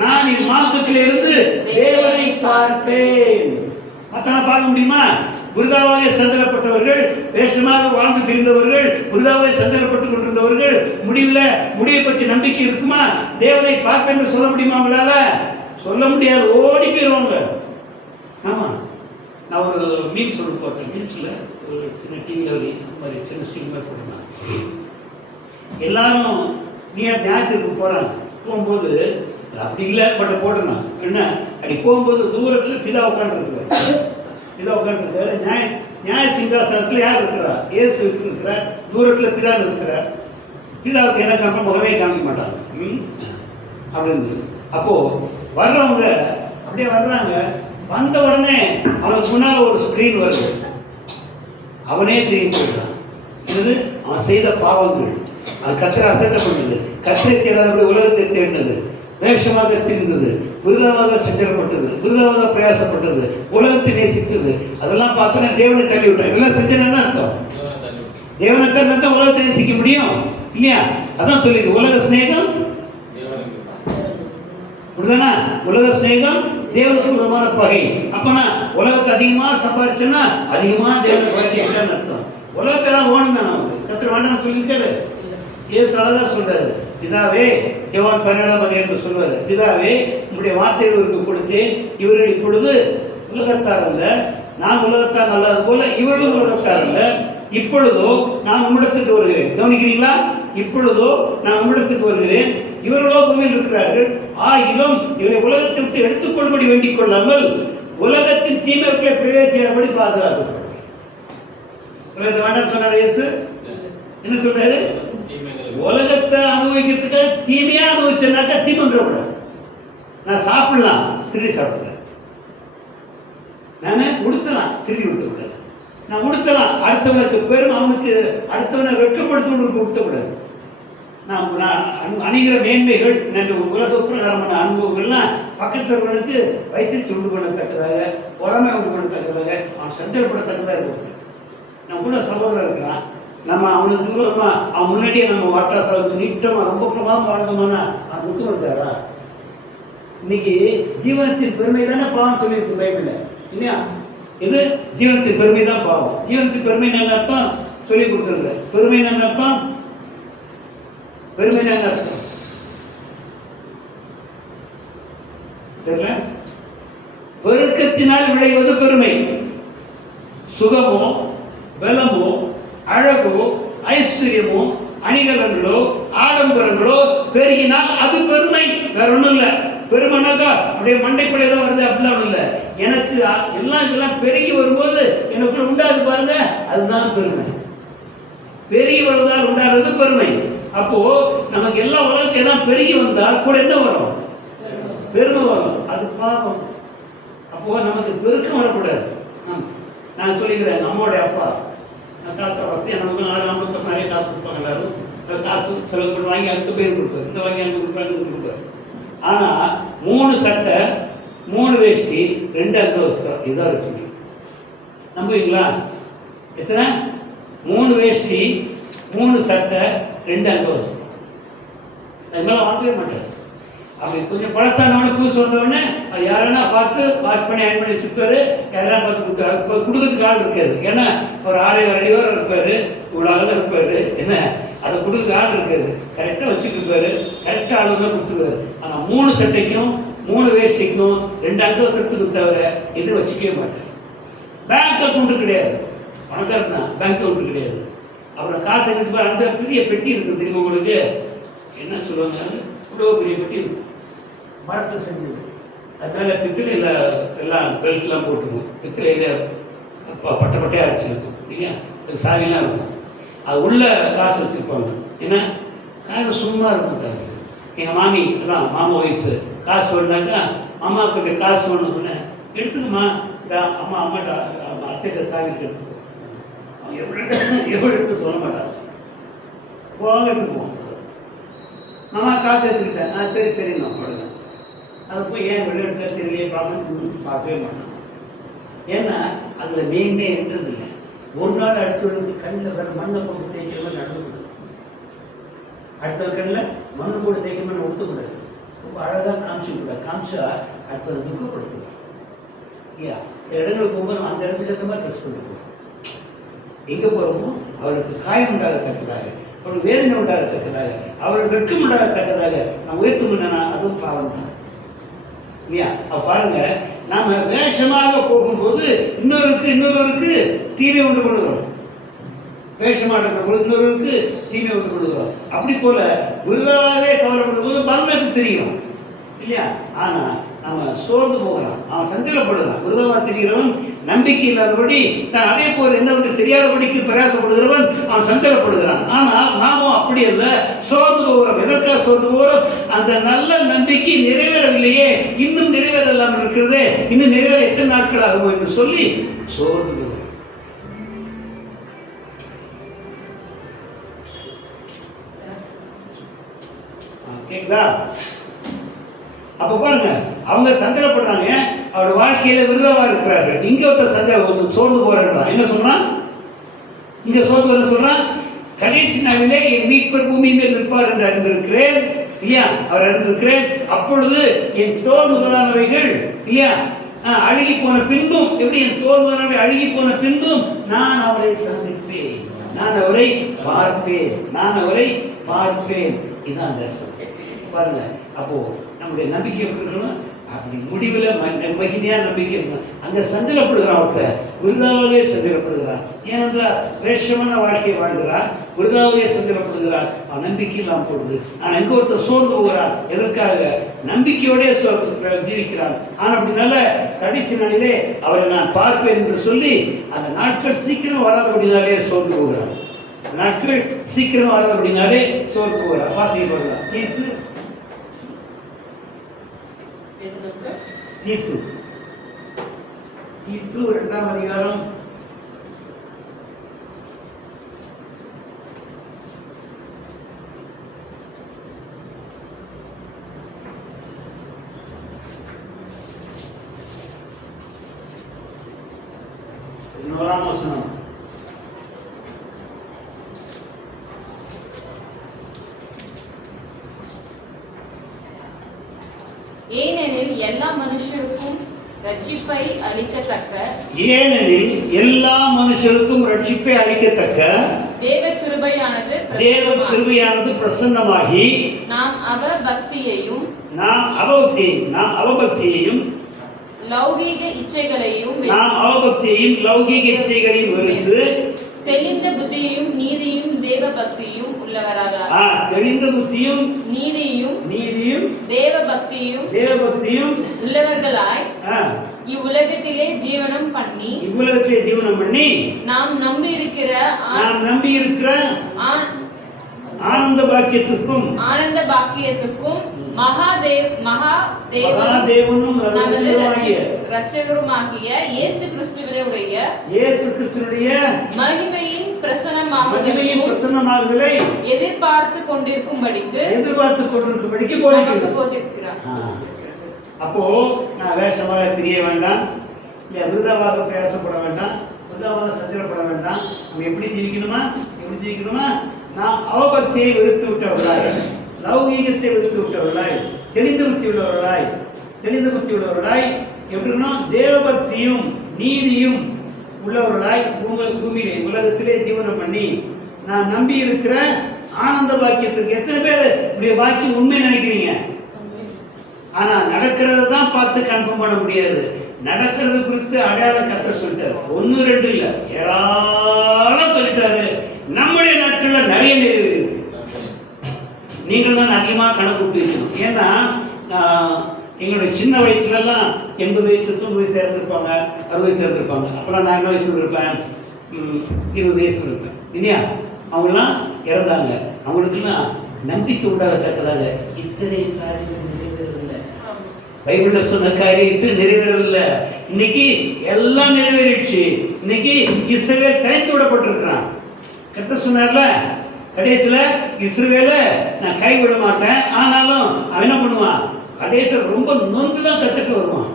நான் என் மாம்சத்திலிருந்து தேவனை பார்ப்பேன். மத்தன பார்க்க முடியுமா? விருதாவாக சஞ்சலப்பட்டவர்கள், வேஷமாக வாழ்ந்து திரிந்தவர்கள், விருதாவாக சஞ்சலப்பட்டுக் கொண்டிருந்தவர்கள், முடிவை பற்றி நம்பிக்கை இருக்குமா? தேவனை பார்ப்பேன் என்று சொல்ல முடியுமா? அவங்களால சொல்ல முடியாது, ஓடி போயிருவாங்க. ஆமா, நான் ஒரு மீன் சொல்லி போட்டேன். மீன்ஸ்ல ஒரு சின்ன டிவியில் ஒரு இந்த மாதிரி சின்ன சினிமா போடுறாங்க. எல்லாரும் ஞாயிற்றுக்கு போகிறாங்க. போகும்போது அப்படி இல்லை பட்ட போட்டுருந்தான். என்ன அப்படி போகும்போது தூரத்தில் பிதா உட்காந்துருக்குறாரு. பிதா உட்காந்துருக்காரு. நியாய சிங்காசனத்தில் யார் இருக்கிறா? இயேசு இருக்கிறார். தூரத்தில் பிதா இருக்கிறார். பிதாவுக்கு என்ன காமிக்க முகமே காமிக்க மாட்டாங்க. அப்படின்னு அப்போது வர்றவங்க அப்படியே வர்றாங்க. வந்த உடனே அவனுக்கு முன்னால் ஒரு ஸ்க்ரீன் வருது. அவனே திரும்பி போயிட்டான். என்னது? அவன் செய்த பாவங்கள். அவன் கத்திர அசட்டை பண்ணது, கத்திரை தேடாத உலகத்தை தேடினது, வேஷமாக திரிந்தது, விருதாவாக செஞ்சப்பட்டது, விருதாவாக பிரயாசப்பட்டது, உலகத்தை நேசித்தது, அதெல்லாம் பார்த்தோன்னா தேவனை தள்ளி விட்டான். இதெல்லாம் செஞ்சேன்னு அர்த்தம். தேவனை தள்ளி தான் உலகத்தை நேசிக்க முடியும் இல்லையா? அதான் சொல்லிது உலக ஸ்நேகம் அப்படிதானா? உலக ஸ்நேகம் தேவனுக்கு விதமான பகை. அப்பனா உலகத்தை அதிகமாக சம்பாதிச்சோன்னா அதிகமாக தேவனை பகிர்ச்சிக்கிட்டான்னு அர்த்தம். உலகத்தெல்லாம் ஓணும் தான் நமக்கு கத்திர வேண்டாம்னு சொல்லியிருக்காரு. இயேசு அழகா சொல்றாரு, பிதாவே, யோவான் 17 சொல்வாரு, பிதாவே உங்களுடைய வார்த்தைகள் இவருக்கு கொடுத்தேன். இவர்கள் இப்பொழுது உலகத்தார் அல்ல, நான் உலகத்தார் நல்லது போல இவர்களும் உலகத்தார் அல்ல. இப்பொழுதோ நான் உம்மிடத்துக்கு வருகிறேன். கவனிக்கிறீங்களா? இப்பொழுதோ நான் உம்மிடத்துக்கு வருகிறேன். இவர்களோ பூமியில் இருக்கிறார்கள். ஆயினும் இவரை உலகத்தை விட்டு எடுத்துக்கொள்படி வேண்டிக் கொள்ளாமல் உலகத்தின் தீமைகளை பிரவேசியாதபடி பாதுகாத்து. உலகத்தை வேண்டாம் சொன்னார் இயேசு. என்ன சொல்றாரு? உலகத்தை அனுபவிக்கிறதுக்காக தீமையா அனுபவிச்சனாக்கா தீமை கூடாது. நான் சாப்பிடலாம், திருடி சாப்பிடக்கூடாது. நான் உடுத்தலாம், திருடி உடுத்தக்கூடாது. நான் உடுத்தலாம், அடுத்தவனுக்கு பெரும் அவனுக்கு அடுத்தவனை வெட்கப்படுத்துவனுக்கு உடுத்தக்கூடாது. நான் அணிகிற மேன்மைகள் என்ற உலக பிரகாரமான அனுபவங்கள்லாம் பக்கத்தில் இருக்கிறவனுக்கு வயிற்றில் உண்டு பண்ணத்தக்கதாக, பொறாமை உண்டு பண்ணத்தக்கதாக, அவன் சஞ்சலப்படத்தக்கதாக இருக்கக்கூடாது. நம்ம கூட சகோதரர் இருக்கிறான், நம்ம அவனுக்கு தூரமாக அவன் முன்னாடியே நம்ம வாட்டா சாவுக்கு நீட்டமாக ரொம்ப பிரமாதம் வாழ்ந்தோம்னா அவன் துக்க மாட்டாரா? இன்னைக்கு ஜீவனத்தின் பெருமை தானே பாவம் சொல்லியிருக்கு பைபிள்ல இல்லையா? இது ஜீவனத்தின் பெருமை தான் பாவம். ஜீவனத்தின் பெருமை என்ன அர்த்தம் சொல்லி கொடுத்துருக்குற. பெருமை என்ன அர்த்தம்? பெருமை என்ன அர்த்தம் தெரியல. பெருக்கத்தினால் விளைவது பெருமை. சுகமோ பலமோ அழகோ ஐஸ்வர்யமோ அணிகலன்களோ ஆடம்பரங்களோ பெருகினால் அது பெருமை. வேற ஒன்றும் இல்லை. பெருமைனாக்கா அப்படியே மண்டைக்குள்ளே தான் வருது அப்படிலாம் ஒன்றும் இல்லை. எனக்கு எல்லாம் இதெல்லாம் பெருகி வரும்போது எனக்குள்ள உண்டாது பாருங்க, அதுதான் பெருமை. பெருகி வருவதால் உண்டாகிறது பெருமை. அப்போ நமக்கு எல்லா உலகத்தை எல்லாம் பெருகி வந்தால் கூட என்ன வரும்? பெருமை வரும். அது பாவம். அப்போ நமக்கு பெருக்கம் வரக்கூடாது. நான் சொல்லிக்கிறேன், நம்மளுடைய அப்பா தாத்தா வசதி நமக்கு 40 நிறைய காசு கொடுப்பாங்க. எல்லாரும் காசு செலவு பண்ணி வாங்கி அங்கே பேர் கொடுப்பாரு, இந்த வாங்கி அங்கே கொடுப்பாரு, இங்கே கொடுப்பாரு. ஆனால் 3 சட்டை 3 வேஷ்டி 2 அங்கவஸ்திரம் இதான் இருக்கு. நம்புவீங்களா? எத்தனை? 3 வேஷ்டி 3 சட்டை 2 அங்கவஸ்திரம். அது மேலே வாங்கவே மாட்டார். அப்படி கொஞ்சம் பழசானவனே புதுசு வந்தவொடனே அது யாரா பார்த்து வாஷ் பண்ணி அயன் பண்ணி வச்சுருப்பாரு. யாரா பார்த்து கொடுத்தாரு. இப்போ கொடுக்கறதுக்கு ஆள் இருக்காது. ஏன்னா ஒரு 6 அடி வரை இருப்பார், இவ்வளோ அகலம் இருப்பார். என்ன அதை கொடுக்க ஆள் இருக்காது. கரெக்டாக வச்சுருப்பாரு, கரெக்டாக அளவு தான் கொடுத்துருவாரு. ஆனால் 3 சட்டைக்கும் 3 வேஷ்டிக்கும் 2 அங்கவஸ்திரத்துக்கு தவிர எது வச்சுக்கவே மாட்டார். பேங்க் அக்கௌண்ட்டு கிடையாது. பணக்காரன் தான், பேங்க் அக்கௌண்ட்டு கிடையாது. அப்புறம் காசு எடுத்து அந்த பெரிய பெட்டி இருக்குது தெரியுமா உங்களுக்கு? என்ன சொல்லுவாங்க? அது இவ்வளோ பெரிய பெட்டி இருக்கும், மரத்தில் செஞ்சது. அதனால பித்தளையில் எல்லாம் பெல்ட்லாம் போட்டுருக்கும். பித்தளையில் பட்டை பட்டையாக அடிச்சுருக்கும் இல்லையா? அது சாவிலாம் இருக்கும். அது உள்ள காசு வச்சுருப்பாங்க. ஏன்னா காசு சும்மா இருக்கும். காசு எங்கள் மாமி எல்லாம் மாமா ஒய்ஃபு காசு வேணுனாக்கா அம்மாக்கிட்ட காசு வேணும்னு எடுத்துக்குமா, இந்த அம்மாட்ட அத்தைகிட்ட சாவி எடுத்துக்கோ. அவங்க எவ்வளோ எடுத்து சொல்ல மாட்டாங்க. போகாமல் எடுத்துக்குவோம். மாமா காசு எடுத்துக்கிட்டேன், சரி சரி நான் போடுங்க. அதை போய் ஏன் வெளியே எடுத்தா தெரியலையே ப்ராப்ளம் பார்க்கவே மாட்டோம். ஏன்னா அதில் மெயினே என்றது இல்லை. ஒரு நாள் அடுத்தவர்களுக்கு கண்ணில் வர மண்ணை போட்டு தேய்க்கிறவங்க நடந்துக்கூடாது. அடுத்த கண்ணில் மண்ணை போட்டு தேய்க்கணும்னு ஒத்துக்கூடாது. ரொம்ப அழகாக காமிச்சுக்கூடாது. காமிச்சா அடுத்தவரை துக்கப்படுத்துது இல்லையா? சில இடங்களுக்கு போகும்போது அந்த இடத்துக்கு ஏற்ற மாதிரி ட்ரெஸ் பண்ணி போகிறோம். எங்கே போகிறோமோ அவளுக்கு காயம் உண்டாகத்தக்கதாக, அவளுக்கு வேதனை உண்டாகத்தக்கதாக, அவளுக்கு வெட்கம் உண்டாகத்தக்கதாக நான் உயர்த்து முன்னா அதுவும் பாவம் தான் இல்லையா? அப்போ பாருங்க, நாம வேஷமாக போகும்போது இன்னொருக்கு தீமை உண்டு பண்ணுகிறோம். வேஷமாடுற பொழுதுக்கு தீமை விட்டு கொடுக்குறோம். அப்படி போல விருதாவே கவலைப்படும் போது பலனுக்கு தெரியும் இல்லையா? ஆனா நம்ம சோர்ந்து போகிறான், அவன் சஞ்சலப்படுகிறான். விருதாவா தெரிகிறவன் நம்பிக்கை இல்லாதபடி தான் அதே போல என்னவென்று தெரியாதபடிக்கு பிரயாசப்படுகிறவன் அவன் சஞ்சலப்படுகிறான். ஆனால் நாமும் அப்படி அல்ல, சோர்ந்து போகிறோம். எதற்காக சோர்ந்து போகிறோம்? அந்த நல்ல நம்பிக்கை நிறைவேறவில்லையே, இன்னும் நிறைவேறலாமல் இருக்கிறதே, இன்னும் நிறைவேற எத்தனை நாட்கள் ஆகும் என்று சொல்லி சோர்ந்து போகிறோம். கேக்குதா? அப்ப பாருங்க, அவங்க சஞ்சலப்படுறாங்க, அவருடைய வாழ்க்கையில விருதாவா இருக்கிறார்கள். இங்க ஒருத்தர் சோர்ந்து போறான். என்ன சொல்றான்? இங்க சோர்ந்து என்ன சொல்றான்? கடைசி நாளிலே என் மீட்பர் பூமி மேல் நிற்பார் என்று அறிந்திருக்கிறேன் இல்லையா? அவர் அறிந்திருக்கிறேன். அப்பொழுது என் தோல் முதலானவைகள் இல்லையா அழுகி போன பின்பும், எப்படி என் தோல் முதலானவை அழுகி போன பின்பும் நான் அவரை சந்திப்பேன், நான் அவரை பார்ப்பேன், நான் அவரை பார்ப்பேன். இதான் தரிசனம். பாருங்க, அப்போ நம்முடைய நம்பிக்கை எப்படி இருக்கணும்? அப்படி முடிவில் மகிமையா நம்பிக்கை இருக்கணும். அங்க சஞ்சலப்படுகிறான், ஒருத்தர் விருதாவே சஞ்சலப்படுகிறான். ஏனென்றால் வேஷமான வாழ்க்கையை வாழ்கிறான், விருதாவே சஞ்சலப்படுகிறான், அவன் நம்பிக்கை இல்லாமல் போடுது. ஆனால் எங்க ஒருத்தர் சோர்ந்து போகிறான். எதற்காக? நம்பிக்கையோட ஜீவிக்கிறான். ஆனால் அப்படினால கடைசி நாளிலே அவரை நான் பார்ப்பேன் என்று சொல்லி அந்த நாட்கள் சீக்கிரம் வராதபடினாலே சோர்ந்து போகிறான். நாட்கள் சீக்கிரம் வராதபடினாலே சோர்ந்து போகிறான். வாசிக்கப்படுகிறான். தீர்ப்பு 2ஆம் அதிகாரம் 11ஆம் வசனம். ஏனெனில் எல்லா மனுஷருக்கும் ரட்சிப்பை அளிக்கத்தக்க தேவ கிருபையானது பிரசன்னமாகி நாம் அவபக்தியையும் லௌகீக இச்சைகளையும் வெறுத்து தெளிந்த புத்தியும் நீதியும் தேவ பக்தியும் உள்ளவராக. தெளிந்த புத்தியும் நீதியும் தேவ பக்தியும் உள்ளவர்களாய் இவ்வுலகத்திலே ஜீவனம் பண்ணி நாம் நம்பி இருக்கிற ஆனந்த பாக்கியத்துக்கும் மகாதேவனும் இரட்சகருமாகிய இயேசு கிறிஸ்துவினுடைய மகிமையின் பிரசன்னமாகுதலை எதிர்பார்த்து கொண்டிருக்கும்படிக்கு போதிருக்கிறார். அப்போ நான் வேஷமாக தெரிய வேண்டாம், இல்லை விருதாவாக பிரயாசப்பட வேண்டாம், விருதாவாக சஞ்சலப்பட வேண்டாம். நம்ம எப்படி ஜீவிக்கணுமா? நாம் அவபக்தியை வெறுத்து விட்டவர்களாய், லௌகீகத்தை வெறுத்து விட்டவர்களாய், தெளிந்த புத்தி உள்ளவர்களாய் எப்படி இருக்கணும்? தேவபக்தியும் நீதியும் உள்ளவர்களாய் பூமியிலே உலகத்திலே ஜீவனம் பண்ணி நான் நம்பி இருக்கிற ஆனந்த பாக்கியத்திற்கு. எத்தனை பேர் இப்படி பாக்கியம் உண்மை நினைக்கிறீங்க? ஆனா நடக்கிறத தான் பார்த்து கன்ஃபார்ம் பண்ண முடியாது. நடக்கிறது குறித்து அடையாளம் கத்த சொல்லிட்டாரு. 1 2 இல்ல, ஏராளம் சொல்லிட்டாரு. நம்முடைய நாட்கள்ல நிறைய நிறைவேறி இருக்கு. நீங்கள் தான் அதிகமாக கணக்கு பேசணும். ஏன்னா எங்களுடைய சின்ன வயசுலலாம் 80 வயசு 90 வயசு இருந்திருப்பாங்க, 60 வயசு இருந்திருப்பாங்க. அப்புறம் நான் என்ன வயசுல இருப்பேன்? 20 வயசுல இருப்பேன் இல்லையா? அவங்களாம் இறந்தாங்க. அவங்களுக்கெல்லாம் நம்பிக்கை உண்டாகத்தக்கதாக இத்தனை காரியங்கள் நிறைவேறவில்லை. பைபிள்ல சொன்ன காரியத்தை நிறைவேறவில்லை. இன்னைக்கு எல்லாம் நிறைவேறிடுச்சு. இன்னைக்கு இஸ்ரவேல் தனித்து விடப்பட்டிருக்கிறான். கர்த்தர் சொன்னார்ல, கடைசியில இஸ்ரவேல நான் கைவிட மாட்டேன். ஆனாலும் அவன் என்ன பண்ணுவான்? கடைசியில் ரொம்ப நொந்து தான் கத்துட்டு வருவான்.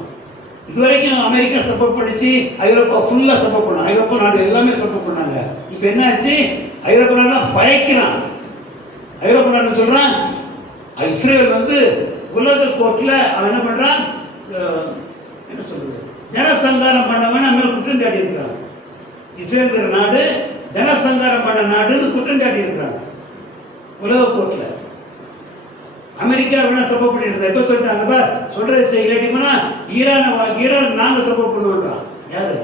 இதுவரைக்கும் அமெரிக்கா சப்போர்ட் பண்ணிச்சு, ஐரோப்பா ஃபுல்லா சப்போர்ட் பண்ணாங்க, ஐரோப்பா நாடு எல்லாமே சப்போர்ட் பண்ணாங்க. இப்போ என்ன ஆச்சு? ஐரோப்பா நாடு பயக்கிறான். ஐரோப்பா நாடு சொல்றான், இஸ்ரேல் உலக கோர்ட்டில் அவன் என்ன பண்றான்? என்ன சொல்றது? ஜனசங்காரம் பண்ணவன் நம்ம குற்றம் சாட்டி இருக்கிறான். இஸ்ரேல் நாடு ஜனசங்காரம் பண்ண நாடுன்னு குற்றம் சாட்டி இருக்கிறாங்க உலக கோர்ட்டில். அமெரிக்கா வேணா சப்போர்ட் பண்ணிட்டு எப்ப சொல்லிட்டாங்க? சொல்றதை செய்யலாட்டி போனா ஈரான் நாங்க சப்போர்ட் பண்ணுவோம். யாரு?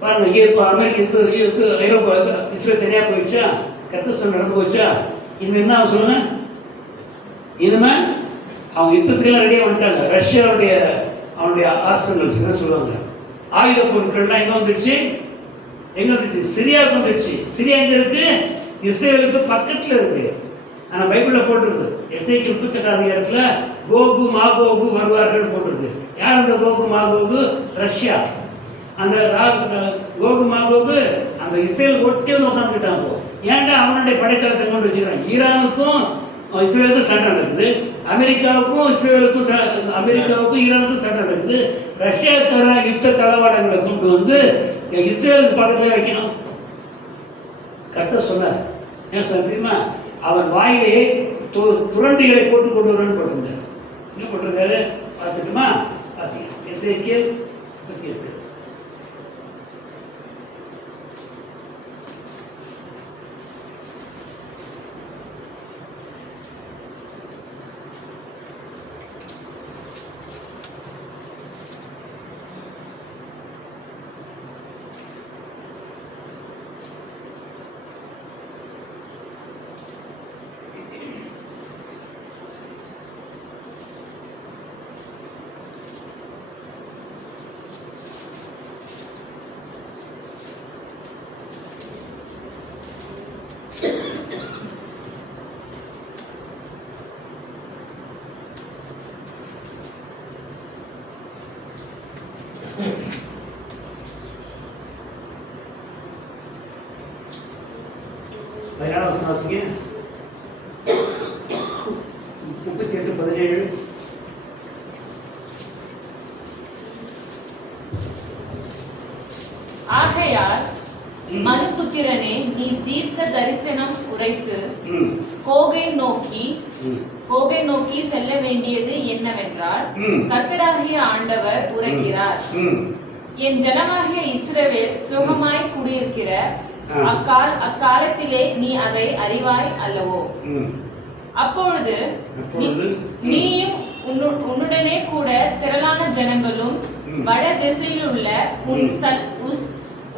பாருங்க, இங்கே இப்போ அமெரிக்க ஐரோப்பா இஸ்ரேல் தனியாக போயிடுச்சா, கர்த்தர் நடந்து போச்சா, இனிமேல் என்ன ஆகும் சொல்லுங்க? இனிமே அவங்க யுத்தத்துக்கெல்லாம் ரெடியாக வந்துட்டாங்க. ரஷ்யாவுடைய அவனுடைய ஆர்சனல்ஸ் என்ன சொல்லுவாங்க, ஆயுத பொருட்கள்லாம் எங்கே வந்துடுச்சு? எங்கே வந்துடுச்சு? சிரியாவுக்கு வந்துடுச்சு. சிரியா எங்கே இருக்கு? இஸ்ரேலுக்கு பக்கத்தில் இருக்கு. ஆனால் பைபிளில் போட்டிருக்கு, எசேக்கியேல் 38ஆம் அதிகாரத்தில் கோகு மாகோகு வருவார்கள் போட்டிருக்கு. யார் அந்த கோகு மாகோகு? ரஷ்யா. அந்த கோகு மாகோகு அந்த இஸ்ரேல் ஒட்டி வந்து உட்காந்துக்கிட்டாங்க. ஏன்டா அவனுடைய படைத்தளத்தை கொண்டு வச்சுக்கிறாங்க. ஈரானுக்கும் இஸ்ரேலுக்கும் சண்டை நடக்குது, அமெரிக்காவுக்கும் ஈரானுக்கும் சண்டை நடக்குது. ரஷ்யாக்கார யுத்த தளவாடங்களை கொண்டு வந்து இஸ்ரேலுக்கு பக்கத்தில் வைக்கணும். கர்த்தர் சொன்னார். ஏன் சொன்ன தெரியுமா? அவன் வாயிலே துரண்டிகளை போட்டு கொண்டு வருவான்னு போட்டிருந்தார். என்ன போட்டிருக்காரு பார்த்துட்டுமா? எசேக்கியேல் 38. யாராவது வாசிங்க. 38:17. ஆகையால் மனுபுத்திரனே, நீ தீர்க்க தரிசனம் உரைத்து கோகை நோக்கி செல்ல வேண்டியது என்னவென்றால், கர்த்தராகிய ஆண்டவர் உரைக்கிறார், என் ஜனமாகிய இஸ்ரவேல் சுகமாய் குடியிருக்கிற அக்காலத்திலே நீ அதை அறிவாய் அல்லவோ? அப்பொழுது நீயும் உன்னுடனே கூட திரளான ஜனங்களும் வட திசையில் உள்ள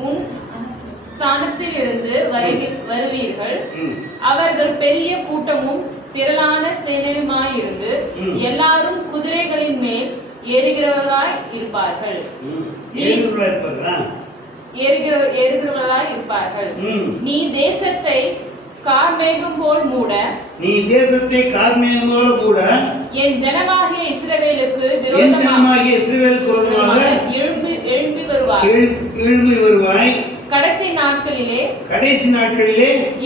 உன் ஸ்தானத்தில் இருந்து வருவீர்கள். அவர்கள் பெரிய கூட்டமும் திரளான சேனையுமாயிருந்து எல்லாரும் குதிரைகளின் மேல் ஏறுகிறவர்களாய் இருப்பார்கள். நீ தேசத்தை கார்மேகம் போல் மூட என் ஜனமாகிய இஸ்ரவேலுக்கு விரோதமாக எழும்பி வருவாய். கடைசி நாட்களிலே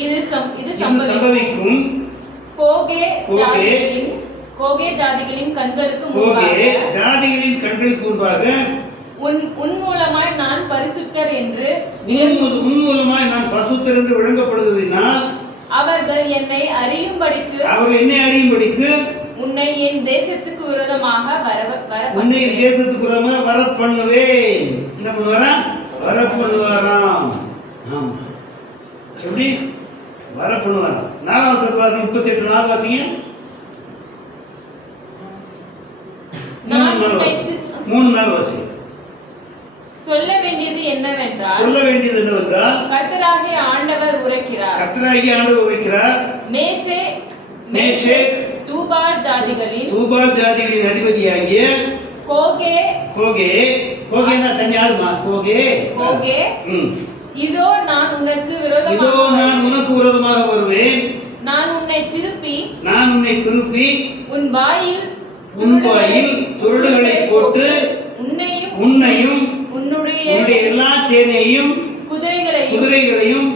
இது சம்பவிக்கும். கோகே ஜாதிகளின் கண்களுக்கு முன்பாக உன் மூலமாய் நான் பரிசுத்தர் என்று விளங்கப்படுவதினால் அவர்கள் என்னை அறியும்படிக்கு உன்னை என் தேசத்துக்கு விரோதமாக வர பண்ணுவேன். என்ன பண்ணுவாராம்? வர பண்ணுவாராம். ஆமா, எப்படி வர பண்ணுவாராம்? 4 வாசம் 38 வாசிங்க. 3 வாசிங்க. சொல்ல வேண்டியது என்னவென்றால் கர்த்தராகிய ஆண்டவர் உரைக்கிறார், மேஷேக் தூபால் ஜாதிகளின் அதிபதியாகிய கோகேனா தனியாருமா? கோகே இதோ நான் உனக்கு விரோதமாக வருவேன். நான் உன்னை திருப்பி உன் வாயில் துருடுகளை போட்டு உன்னையும் உன்னுடைய எல்லா சேனையையும் குதிரைகளையும்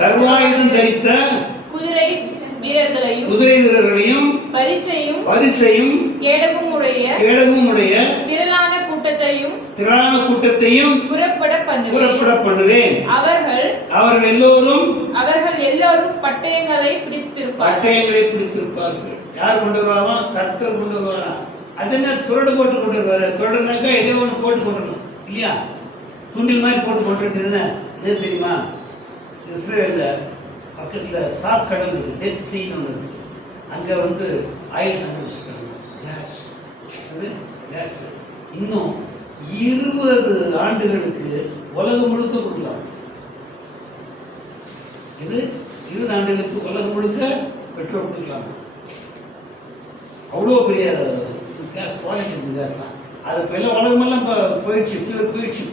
சர்வாயுதம் தரித்த குதிரை வீரர்களையும் பரிசையும் கேடகும் உடைய திரளான கூட்டத்தையும் புறப்பட பண்ணுவேன். அவர்கள் எல்லோரும் பட்டயங்களை பிடித்திருப்பார்கள். யார் கொண்டு வருவாங்க? கர்த்தர் கொண்டு வருவாரா? அது என்ன துரடு போட்டு கொண்டு வருவாரு? துரடுனாக்கா ஏதோ ஒன்று போட்டு கொண்டணும் இல்லையா? துண்டில் மாதிரி போட்டு கொண்டுட்டுதுன்னு எது தெரியுமா? இஸ்ரேல்ல பக்கத்தில் சாக்கடல் இருக்குது, டெட் சீன்னு ஒன்று இருக்குது. அங்கே ஆயில் கண்டுபிடிச்சிருக்காங்க, கேஸ். இன்னும் 20 ஆண்டுகளுக்கு உலகம் முழுக்க கொடுக்கலாம். இது 20 ஆண்டுகளுக்கு உலகம் முழுக்க பெட்ரோல் கொடுக்கலாம். அவ்வளோ பெரிய கேஸ் குவாலிட்டி இருக்குது கேஸ் தான். அது இப்போ எல்லாம் உலகமெல்லாம் இப்போ போயிடுச்சு, ஃபியூர் போயிடுச்சு.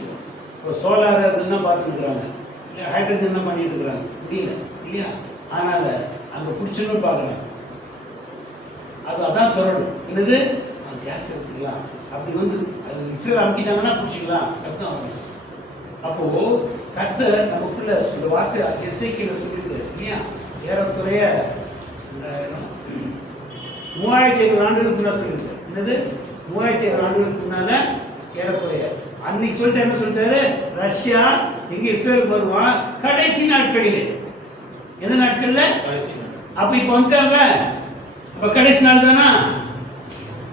இப்போ சோலார் அதுதான் பார்த்துருக்குறாங்க, இல்லை ஹைட்ரஜன் தான் பண்ணிட்டு இருக்கிறாங்க, முடியல இல்லையா? அதனால் அங்கே பிடிச்சணும்னு பார்க்குறாங்க. அதான் தொடர்பு என்னது, கேஸ் எடுத்துக்கலாம் அப்படி வந்து அது இஸ்ரேல் அமுக்கிட்டாங்கன்னா பிடிச்சிக்கலாம் அதுதான் வரும். அப்போது கர்த்தர் நமக்குள்ள சொல்ல வார்த்தை எஸ்ஐக்கில் சொல்லியிருக்கு இல்லையா? ஏறக்குறைய 3500 ஆண்டுகளுக்கு முன்னாடி சொல்லியிருக்கு. என்னது 3500 ஆண்டுகளுக்கு முன்னால ஏறக்குறைய அன்னைக்கு சொல்லிட்டு என்ன சொல்லிட்டாரு, ரஷ்யா இங்க இஸ்ரேலுக்கு வருவான் கடைசி நாட்களிலே. எந்த நாட்கள்ல? அப்ப இப்ப வந்துட்டாங்க. அப்ப கடைசி நாள் தானா?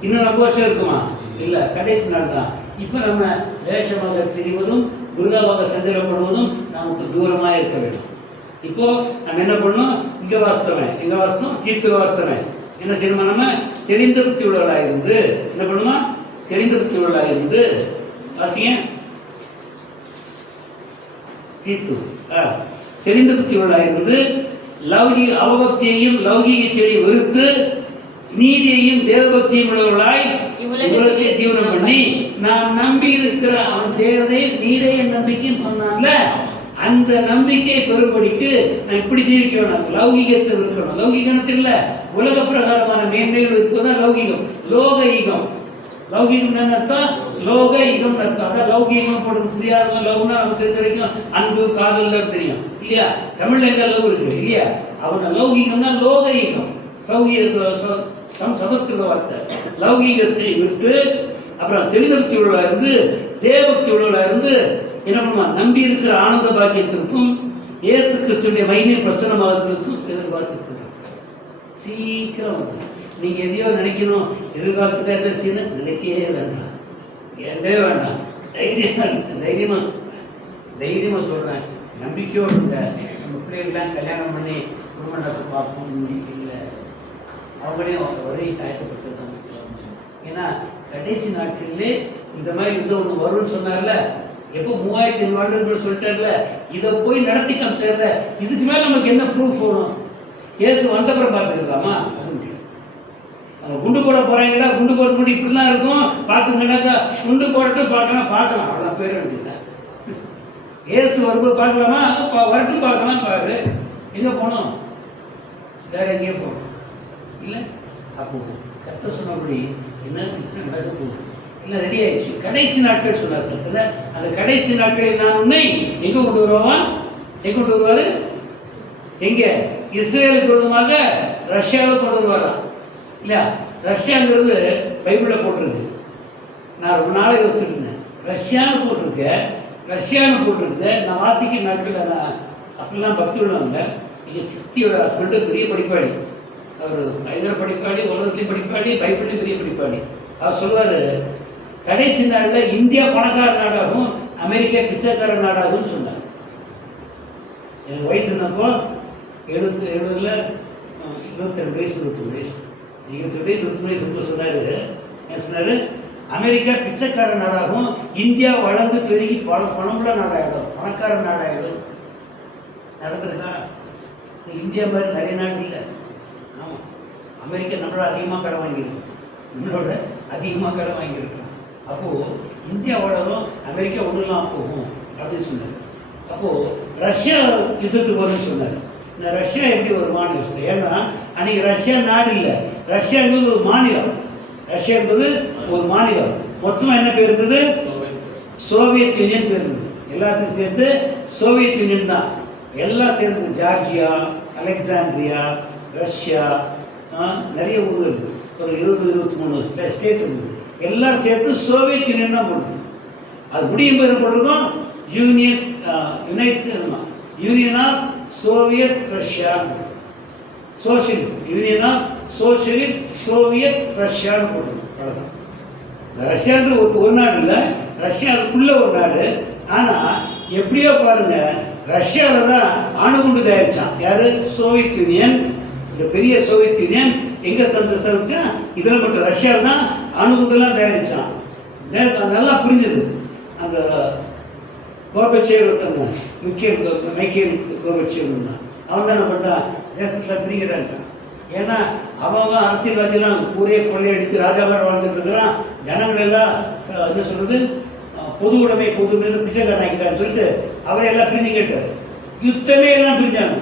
இன்னும் 40 வருஷம் இருக்குமா? இல்ல, கடைசி நாள் தான். இப்ப நம்ம வேஷமாக திரிவதும் விருதாவாக சந்திரப்படுவதும் நமக்கு தூரமா இருக்க வேண்டும். இப்போ நம்ம என்ன பண்ணணும், இங்க வாஸ்தவன் எங்க வாஸ்தவம் தீர்த்து வாஸ்தவன் என்ன செய்யணுமா, நம்ம தெரிந்த புத்தி உள்ளவர்களாக இருந்து என்ன பண்ணுமா, தெரிந்த புத்தி உள்ளவர்களாக இருந்து வாசிங்க தீர்த்து தெரிந்த புத்தி உள்ளவர்களாக இருந்து லௌகிக அவபக்தியையும் லௌகிக செடியை வெறுத்து நீதியையும் தேவபக்தியும் உள்ளவர்களாய் உலகத்தை தீவிரம் பண்ணி நான் நம்பி இருக்கிற அவன் தேவனே நீரே என் நம்பிக்கைன்னு சொன்னான்ல, அந்த நம்பிக்கையை பெறும்படிக்கு நான் இப்படி ஜீவிக்க வேணும். லௌகிகத்தை இருக்கணும். லௌகிகத்தில் இல்ல, உலக பிரகாரமான மேன்மைகள் இருப்பதுதான் லௌகிகம். லோக ஈகம், லௌகிகம் என்ன அர்த்தம்? லோக ஈகம் அர்த்தம். அதான் லௌகிகம் போட்டு புரியாத லவ்னா நமக்கு தெரிஞ்ச வரைக்கும் அன்பு காதல் தெரியும் இல்லையா? தமிழ்ல எங்க லவ் இருக்கு இல்லையா? அவன லௌகிகம்னா லோக ஈகம், சமஸ்கிருத வார்த்தை. லௌகீகத்தை விட்டு அப்புறம் தெளிதபக்தி உள்ளவர்களா இருந்து தேவபக்தி உள்ளவர்களா இருந்து என்ன பண்ணுவான், நம்பி இருக்கிற ஆனந்த பாக்கியத்திற்கும் இயேசு கிறிஸ்துவின் மகிமை பிரசன்னமாகிறதுக்கும் எதிர்பார்த்துருக்கிறார். சீக்கிரம் நீங்க எதையோ நினைக்கணும், எதிர்காலத்துல என்ன செய்யணும் நினைக்கவே வேண்டாம், ஏண்டே வேண்டாம். தைரியமா சொல்றேன், நம்பிக்கையோடு இருங்க. நம்ம பிள்ளைகள்லாம் கல்யாணம் பண்ணி குடும்பம் நடத்த பார்ப்போம் இல்லை, அவங்களையும் ஒரே தயக்கப்பட்டிருக்காங்க. ஏன்னா கடைசி நாட்களிலே இந்த மாதிரி ஒன்று வரும்னு சொன்னார்ல, எப்போ 3500 ஆண்டுகள் சொல்லிட்டார்ல, இதை போய் நடத்தி காமிச்சார்ல, இதுக்கு மேலே நமக்கு என்ன ப்ரூஃப் வேணும்? இயேசு வந்தப்புறம் பார்த்துக்கலாமா? அது முடியும். அவங்க குண்டு போட போறாங்கடா, குண்டு போட முடி இப்படிலாம் இருக்கும் பார்த்துங்கடாக்கா, குண்டு போடட்டும் பார்க்கலாம் அவ்வளோ பேர் வேண்டியது. இயேசு வரும்போது பார்க்கலாமா? வரட்டும் பார்க்கலாம். பாரு எங்கே போனோம், வேற எங்கேயே போகணும் இல்லை. அப்போ கர்த்தர் சொன்னபடி என்ன நடக்க போகுது இல்லை, ரெடி ஆயிடுச்சு. கடைசி நாட்கள் சொன்னார் கர்த்தர். அந்த கடைசி நாட்களில் நான் உன்னை எங்கே கொண்டு வருவான்? எங்கே கொண்டு வருவாரு? எங்கே? இஸ்ரேலுக்கு விரோதமாக ரஷ்யாவில் கொண்டு வருவாரா இல்லையா? ரஷ்யாங்கிறது பைபிளில் போட்டிருக்கு. நான் ரொம்ப நாளை யோசிச்சுட்டு இருந்தேன், ரஷ்யான்னு போட்டிருக்கு. நான் வாசிக்கிற நாட்களில் நான் அப்படிலாம் பக்தி உள்ளவங்க. எங்கள் சித்தியோட ஹஸ்பண்டு பெரிய படிப்பாளி, அவர் ஐதர் படிப்பாளி, உலகத்தையும் படிப்பாளி, பைபிள்லையும் பெரிய படிப்பாளி. அவர் சொல்லுவார், கடைசி நாளில் இந்தியா பணக்கார நாடாகும், அமெரிக்கா பிச்சைக்கார நாடாகும்னு சொன்னார். எனக்கு வயசு என்னப்போ 70 22 வயசு 23 வயசு சொன்னார். என்ன சொன்னார்? அமெரிக்கா பிச்சைக்கார நாடாகும், இந்தியா வளர்ந்து பெருகி பணமுள்ள நாடாகிடும், பணக்கார நாடாகிடும். நடந்திருக்கா? இந்தியா மாதிரி நிறைய நாடு இல்லை. ஆமாம், அமெரிக்கா நம்மளோட அதிகமாக கடன் வாங்கியிருக்கோம். அப்போது இந்தியா வளரும், அமெரிக்கா ஒன்றுலாம் போகும் அப்படின்னு சொன்னார். அப்போது ரஷ்யா யுத்தத்துக்கு வரும்னு சொன்னார். இந்த ரஷ்யா எப்படி வருமானு யோசித்தேன். ஏன்னா அன்றைக்கி ரஷ்யா நாடு இல்லை, ரஷ்யா என்பது ஒரு மாநிலம். ரஷ்யா என்பது ஒரு மாநிலம். மொத்தமாக என்ன பேர் இருந்தது? சோவியத் யூனியன் பேர் இருந்தது. எல்லாத்தையும் சேர்த்து சோவியத் யூனியன் தான். எல்லாம் சேர்ந்து ஜார்ஜியா, அலெக்சாண்ட்ரியா, ரஷ்யா, நிறைய ஊர்கள் இருக்குது. ஒரு 20-23 ஸ்டேட் இருக்குது. எல்லாம் சேர்த்து சோவியத் யூனியன் தான் போடுது. அது முடியும் பேர் போட்டிருக்கோம் union of Soviet Russia, socialist union of socialist Soviet ரஷ்யான்னு போட்டிருக்கோம். அவ்வளோதான். ரஷ்யான்றது ஒரு நாடு இல்லை, ரஷ்யா அதுக்குள்ள ஒரு நாடு. ஆனால் எப்படியோ பாருங்க, ரஷ்யாவில் தான் அணுகுண்டு தயாரிச்சான். யாரு? Soviet union. இந்த பெரிய சோவியத் யூனியன் எங்கே சந்திச்சா இதில் மட்டும் ரஷ்யாவில் தான் அணுகுண்டுலாம் தயாரிச்சான். நல்லா புரிஞ்சுது. அந்த கோபச்சேர் ஒருத்தங்க மைக்கேல் கோபச்சேர் தான். அவன் தான் என்ன பண்ணான், தேசத்தில் பிரிக்கிறான்ட்டான். ஏன்னா அவங்க அரசியல்வாதிலாம் ஊரே கொள்ளையடித்து ராஜா மாதிரி வாழ்ந்துட்டு இருக்கிறான். ஜனங்கள் எல்லாம் என்ன சொல்றது, பொது உடைமை பொது மீது பிச்சைக்காரன் ஆகிட்டான்னு சொல்லிட்டு அவரை எல்லாம் பிரிஞ்சு கேட்டார். யுத்தமே எல்லாம் பிரிஞ்சாங்க,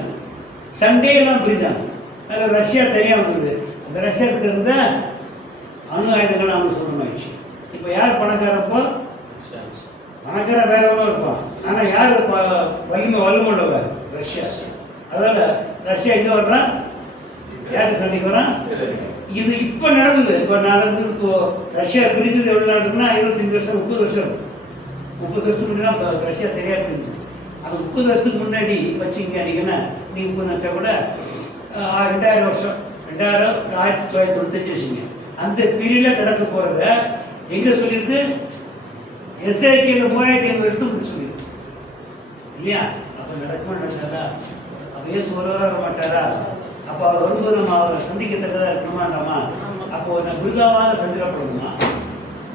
சண்டே எல்லாம் பிரிஞ்சாங்க. அதில் ரஷ்யா தனியாக வந்தது. அந்த ரஷ்யா கிட்ட இருந்த அணு ஆயுதங்கள் அவங்க சொந்தமாயிடுச்சு. இப்போ யார் பணக்காரப்போ, பணக்காரன் வேற எவ்வளோ இருப்பான், ஆனால் யார் வல்லமுள்ளவர், ரஷ்யா. அதால ரஷ்யா எங்கே வர்றான், யாருக்கு சண்டைக்கு வரான். இது இப்போ நடந்தது. இப்போ ரஷ்யா பிரிஞ்சது எவ்வளோ நாடுன்னா 25 வருஷம் 30 வருஷம் 30 வருஷத்துக்கு முன்னாடி தான் ரஷ்யா தெரியாது பிரிஞ்சு. அது 30 வருஷத்துக்கு முன்னாடி வச்சுங்க அன்றைக்கின்னா நீங்கள் இப்போ நினச்சா கூட 2000 வருஷம் 1995 வச்சுங்க. அந்த பீரியடில் நடக்க போகிறத எங்கே சொல்லியிருக்கு, எஸ்ஐகேல 3500 வருஷத்துக்கு சொல்லியிருக்கு இல்லையா. அப்போ நடக்குமா நடக்காதா, அப்போ ஏசு வர மாட்டாரா, அப்போ அவர் வரும்போது நம்ம அவரை சந்திக்கத்தக்கதாக இருக்கணுமாண்டாமா. அப்போ நான் விருதாவாக சந்திரப்படணுமா,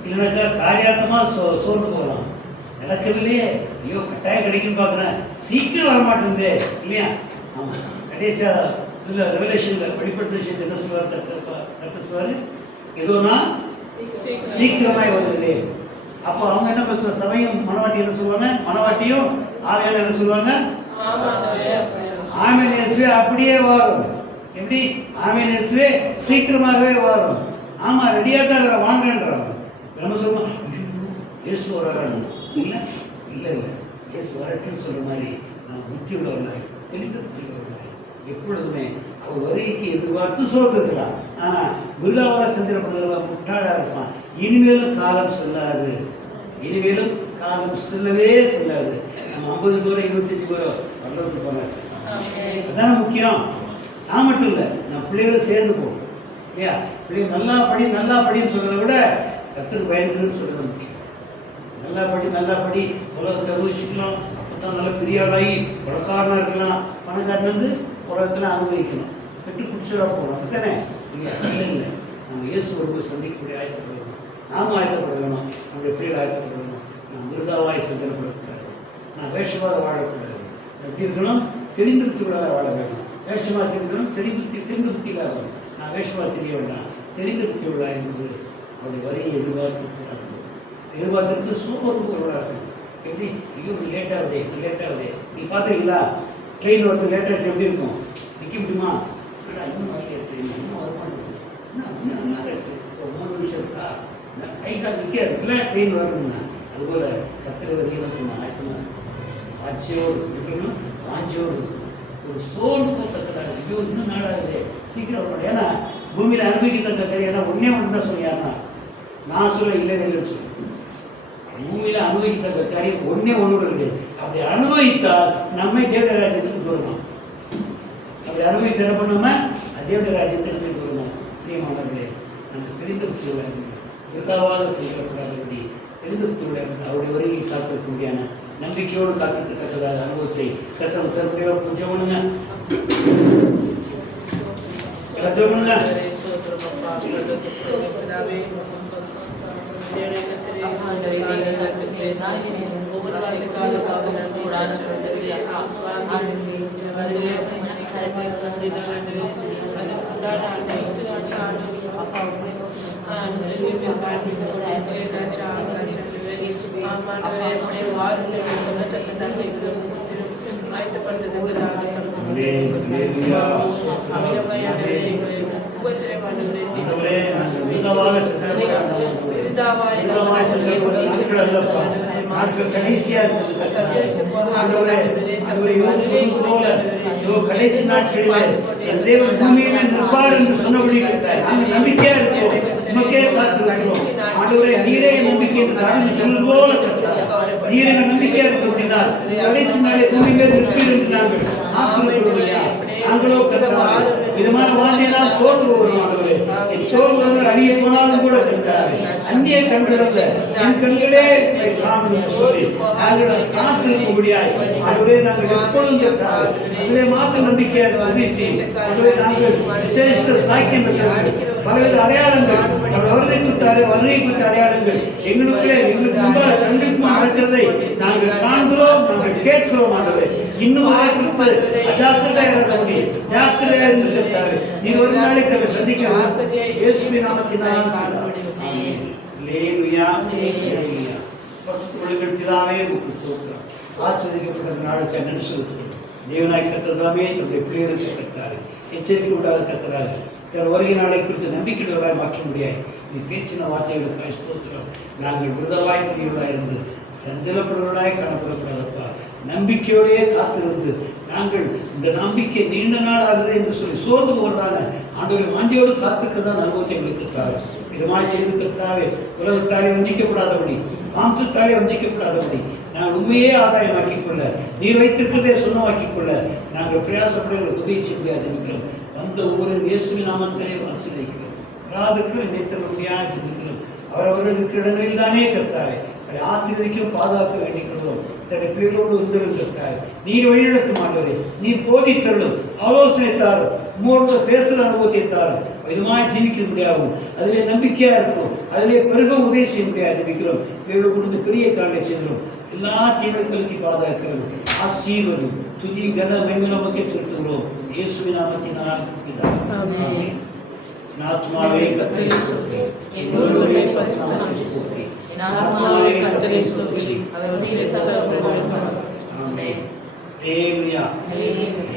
இல்லைனாக்கா காரியார்த்தமாக சோர்ந்து போகலாம். நடக்கவில்லையே, ஐயோ கட்டாயம் கிடைக்குன்னு பார்க்குறேன், சீக்கிரம் வரமாட்டேங்குது இல்லையா. ஆமாம், கடைசியாக இல்லை ரெவலேஷனில் வெளிப்படுத்த விஷயத்தை என்ன சொல்லுவார், கருத்து சொல்லுவார், ஏதோனா சீக்கிரமாய் வருது. அப்போ அவங்க என்ன பண்ணுற சமயம் மனவாட்டி என்ன சொல்லுவாங்க, மனவாட்டியும் ஆவியான என்ன சொல்லுவாங்க, ஆமென் இயேசுவே அப்படியே வரும். எப்படி ஆமென் இயேசுவே சீக்கிரமாகவே வரும். ஆமா ரெடியாக தான் வாங்கன்றாங்க. நம்ம சொல்லுவோம் இயேசு வரான்னு, இல்லை இல்லை இல்லை இயேசு வரட்டுன்னு சொல்ற மாதிரி நான் புத்தி உள்ளவர்களாய் தெளிந்த புத்தி உள்ளவர்களாய் எப்பொழுதுமே அவர் வருகைக்கு எதிர்பார்த்து சோர்ந்திருக்கலாம். ஆனா விருதாவாக சந்திரப்படுகிறவங்க முட்டாளா இருப்பான். இனிமேலும் காலம் செல்லாது, இனிமேலும் காலம் செல்லவே செல்லாது. நம்ம 50 பேரோ 25 பேரோ பல்லவத்துக்கு போனா அதான முக்கியம். நான் மட்டும் இல்லை, நான் பிள்ளைகளும் சேர்ந்து போகும் இல்லையா. பிள்ளைகள் நல்லா படின்னு சொல்றதை விட கர்த்தருக்கு பயந்துன்னு சொல்றது முக்கியம். நல்லா படி உலகத்தை அனுபவிச்சுக்கலாம். அப்போதான் நல்ல பெரிய ஆளாகி பணக்காரனா இருக்கலாம். பணக்காரன் வந்து உலகத்தில் அனுபவிக்கணும், கெட்டு குடிச்சா போகணும். அப்படித்தானே இல்லை நம்ம இயேசு ஒரு சந்திக்கக்கூடிய ஆயத்தப்படணும். நாமும் ஆயத்தப்பட வேணும், நம்முடைய பிள்ளைகள் ஆயத்தப்பட வேணும். நான் விருதாவாய் சந்தனப்படக்கூடாது, நான் வேஷமாக வாழக்கூடாது. எப்படி இருக்கணும், தெளிந்த புத்திகளாக வாழ வேணும். வேஷமாக தெரிந்தவனும் தெரிந்த புத்திகளாக வேணும். நான் வேஷமாக தெரிய வேண்டாம், தெளிந்த புத்திகளாக இருந்து அவருடைய வரியை எதிர்பார்த்துட்டு சூப்பர் ஒருவராக இருக்கணும். எப்படி ஐயோ லேட்டாகுதே நீ பார்த்துருக்கீங்களா, ட்ரெயின் ஒருத்தர் லேட்டாக எப்படி இருக்கும், நிற்க முடியுமா, இன்னும் வழி இன்னும் வருமானம் இன்னும் ஆச்சு, ஒரு 3 நிமிஷம் இருக்கா, கை கால் நிற்காது இல்லை ட்ரெயின் வரணும்னா. அதுபோல் கத்திர வரைக்கும் ஆயத்தமாக வாஞ்சியோடு ஒரு சோர்ந்து போத்தக்கதாக ஐயோ இன்னும் நாளாகுது சீக்கிரம் வரணும். ஏன்னா பூமியில் அனுபவிக்கத்தக்க காரியம் ஏன்னா ஒன்றே தான் சொல்லியாருன்னா நான் சொல்ல இல்லைன்னு சொல்லு. பூமியில் அனுபவிக்கத்தக்க காரியம் ஒன்று கிடையாது. அப்படி அனுபவித்தால் நம்மை தேவட ராஜ்யத்துக்கு தூரணும். அப்படி அனுபவிச்சு என்ன பண்ணாம தேவட ராஜ்யத்துக்கு போய் தூரணும். பிரியமானவர்களே, நமக்கு தெரிந்த புத்தியுள்ள விருதாவாக செய்யப்படாதபடி தெரிந்த புத்தியுள்ள அவருடைய வருகை காத்திருக்க நம்பிக்கையோடு காத்திருக்கத்தக்கதாக அனுபவத்தை சத்தம் தருமையோட பூஜை பண்ணுங்க. கடைசி நாட்களில் தேவன் பூமியில நிற்பார் என்று சொன்னபடி நம்பிக்கையா இருக்கும். நமக்கே பார்த்து ஆண்டவரே நீரே நம்பிக்கை என்று சொன்னது போல நீரை நம்பிக்கையா இருக்க அப்படின்னா கடைசி நாளே பூமி மேல் நிற்பீர் என்று நாங்கள் நாங்களோ கர்த்தாவே விதமான வார்த்தையெல்லாம் சோர்ந்து போகிறோம். ஆண்டவரே என் சோர்வு அணிய போனாலும் கூட கர்த்தாவே அந்நிய கண்களல்ல என் கண்களே காணும் சொல்லி நாங்கள் காத்திருக்கும்படியாய் ஆண்டவரே நாங்கள் எப்பொழுதும் கர்த்தாவே அதிலே மாத்திர நம்பிக்கையாக உதவி செய்யும். ஆண்டவரே நாங்கள் விசேஷ சாக்கியம் பெற்ற பலவித அடையாளங்கள் நம்முடைய வருகை குறித்த அடையாளங்கள் எங்களுக்கு முன்பாக கண்களுக்கு நடக்கிறதை நாங்கள் காண்கிறோம், நாங்கள் கேட்கிறோம். ஆண்டவரே, இன்னும் அதை குறித்து அஜாக்கிரதையாக ஜாக்கிரதையாக இருந்து கர்த்தாவே, நீர் ஒரு நாளை சந்திக்கலாம். இயேசுவின் நாமத்தினால் அல்லேலூயா, அல்லேலூயா. பரிசுத்தமுள்ள பிதாவே, உமக்கு ஸ்தோத்திரம். ஆசீர்வதிக்கப்பட்ட நாளுக்கு நன்றி செலுத்துகிறோம். தேவனாய் கர்த்ததாமே தம்முடைய பிள்ளைகளுக்கு கர்த்தாவே எச்சரிக்கை உண்டாகத்தக்கதாக தன் வருகை நாளை குறித்து நம்பிக்கையுள்ளவராய் மாற்ற முடியாது. நீ பேசின வார்த்தைகளுக்காக ஸ்தோத்திரம். நாங்கள் விருதவாய் தெரியவர்களாக இருந்து சஞ்சலப்படுவர்களாய் காணப்படக்கூடாதப்பா. நம்பிக்கையோடையே காத்திருந்து நாங்கள் இந்த நம்பிக்கை நீண்ட நாள் ஆகுது என்று சொல்லி சோர்ந்து போகிறதான ஆண்டவரை வாஞ்சியோடு காத்துக்கதான் அனுபவத்தை எங்களுக்கு தாவே. பெருமாள் செய்து கர்த்தாவே, உலகத்தாலே வஞ்சிக்கப்படாதபடி, மாம்சத்தாலே வஞ்சிக்கப்படாதபடி நாங்கள் உண்மையே ஆதாயமாக்கிக் கொள்ள, நீர் வைத்திருக்கிறதே சொன்னமாக்கிக் கொள்ள நாங்கள் பிரயாசப்படுகிற உதவி செய்ய முடியாது இருக்கிறோம். வந்த ஒவ்வொரு இயேசுவின் நாமத்தை ஆசீர்வதிக்கிறோம். வராதவர்கள் நினைத்தவர்களாக இருக்கிறோம். அவரவர்கள் இருக்கிற இடங்களில் தானே கர்த்தாவே அதை ஆசீர்வதிக்கும் பாதுகாக்க வேண்டிக் கொள்வோம். தன்னுடைய பிள்ளைகளோடு இருந்தவர்கள் கர்த்தாவே, நீர் வழிநடத்த மாட்டவரே, நீர் போதித்தருளும், ஆலோசனை தாரும், உங்களோட பேசுகிற அனுபவத்தை தாரும். விதமாக ஜீவிக்க முடியாகும், அதிலே நம்பிக்கையா இருக்கும், அதிலே பெருக உதவி செய்ய முடியாது ஜெபிக்கிறோம். பிள்ளைகளோடு கொடுத்து பெரிய காரணம் செய்கிறோம். எல்லா தீமைகளுக்கு பாதுகாக்கிறோம். ஆசீர்வதும் துதி கன மைம நமக்கு செலுத்துகிறோம். இயேசுவின் நாமத்தினால் பிதாவே. ஆத்மாவே கர்த்தரை ஸ்தோத்திரி, என் உள்ளமே பரிசுத்த நாமத்தை ஸ்தோத்திரி. என் ஆத்மாவே கர்த்தரை ஸ்தோத்திரி, அவர் செய்த சகல உபகாரங்களுக்காக. ஆமென். ஹல்லேலூயா. ஹல்லேலூயா.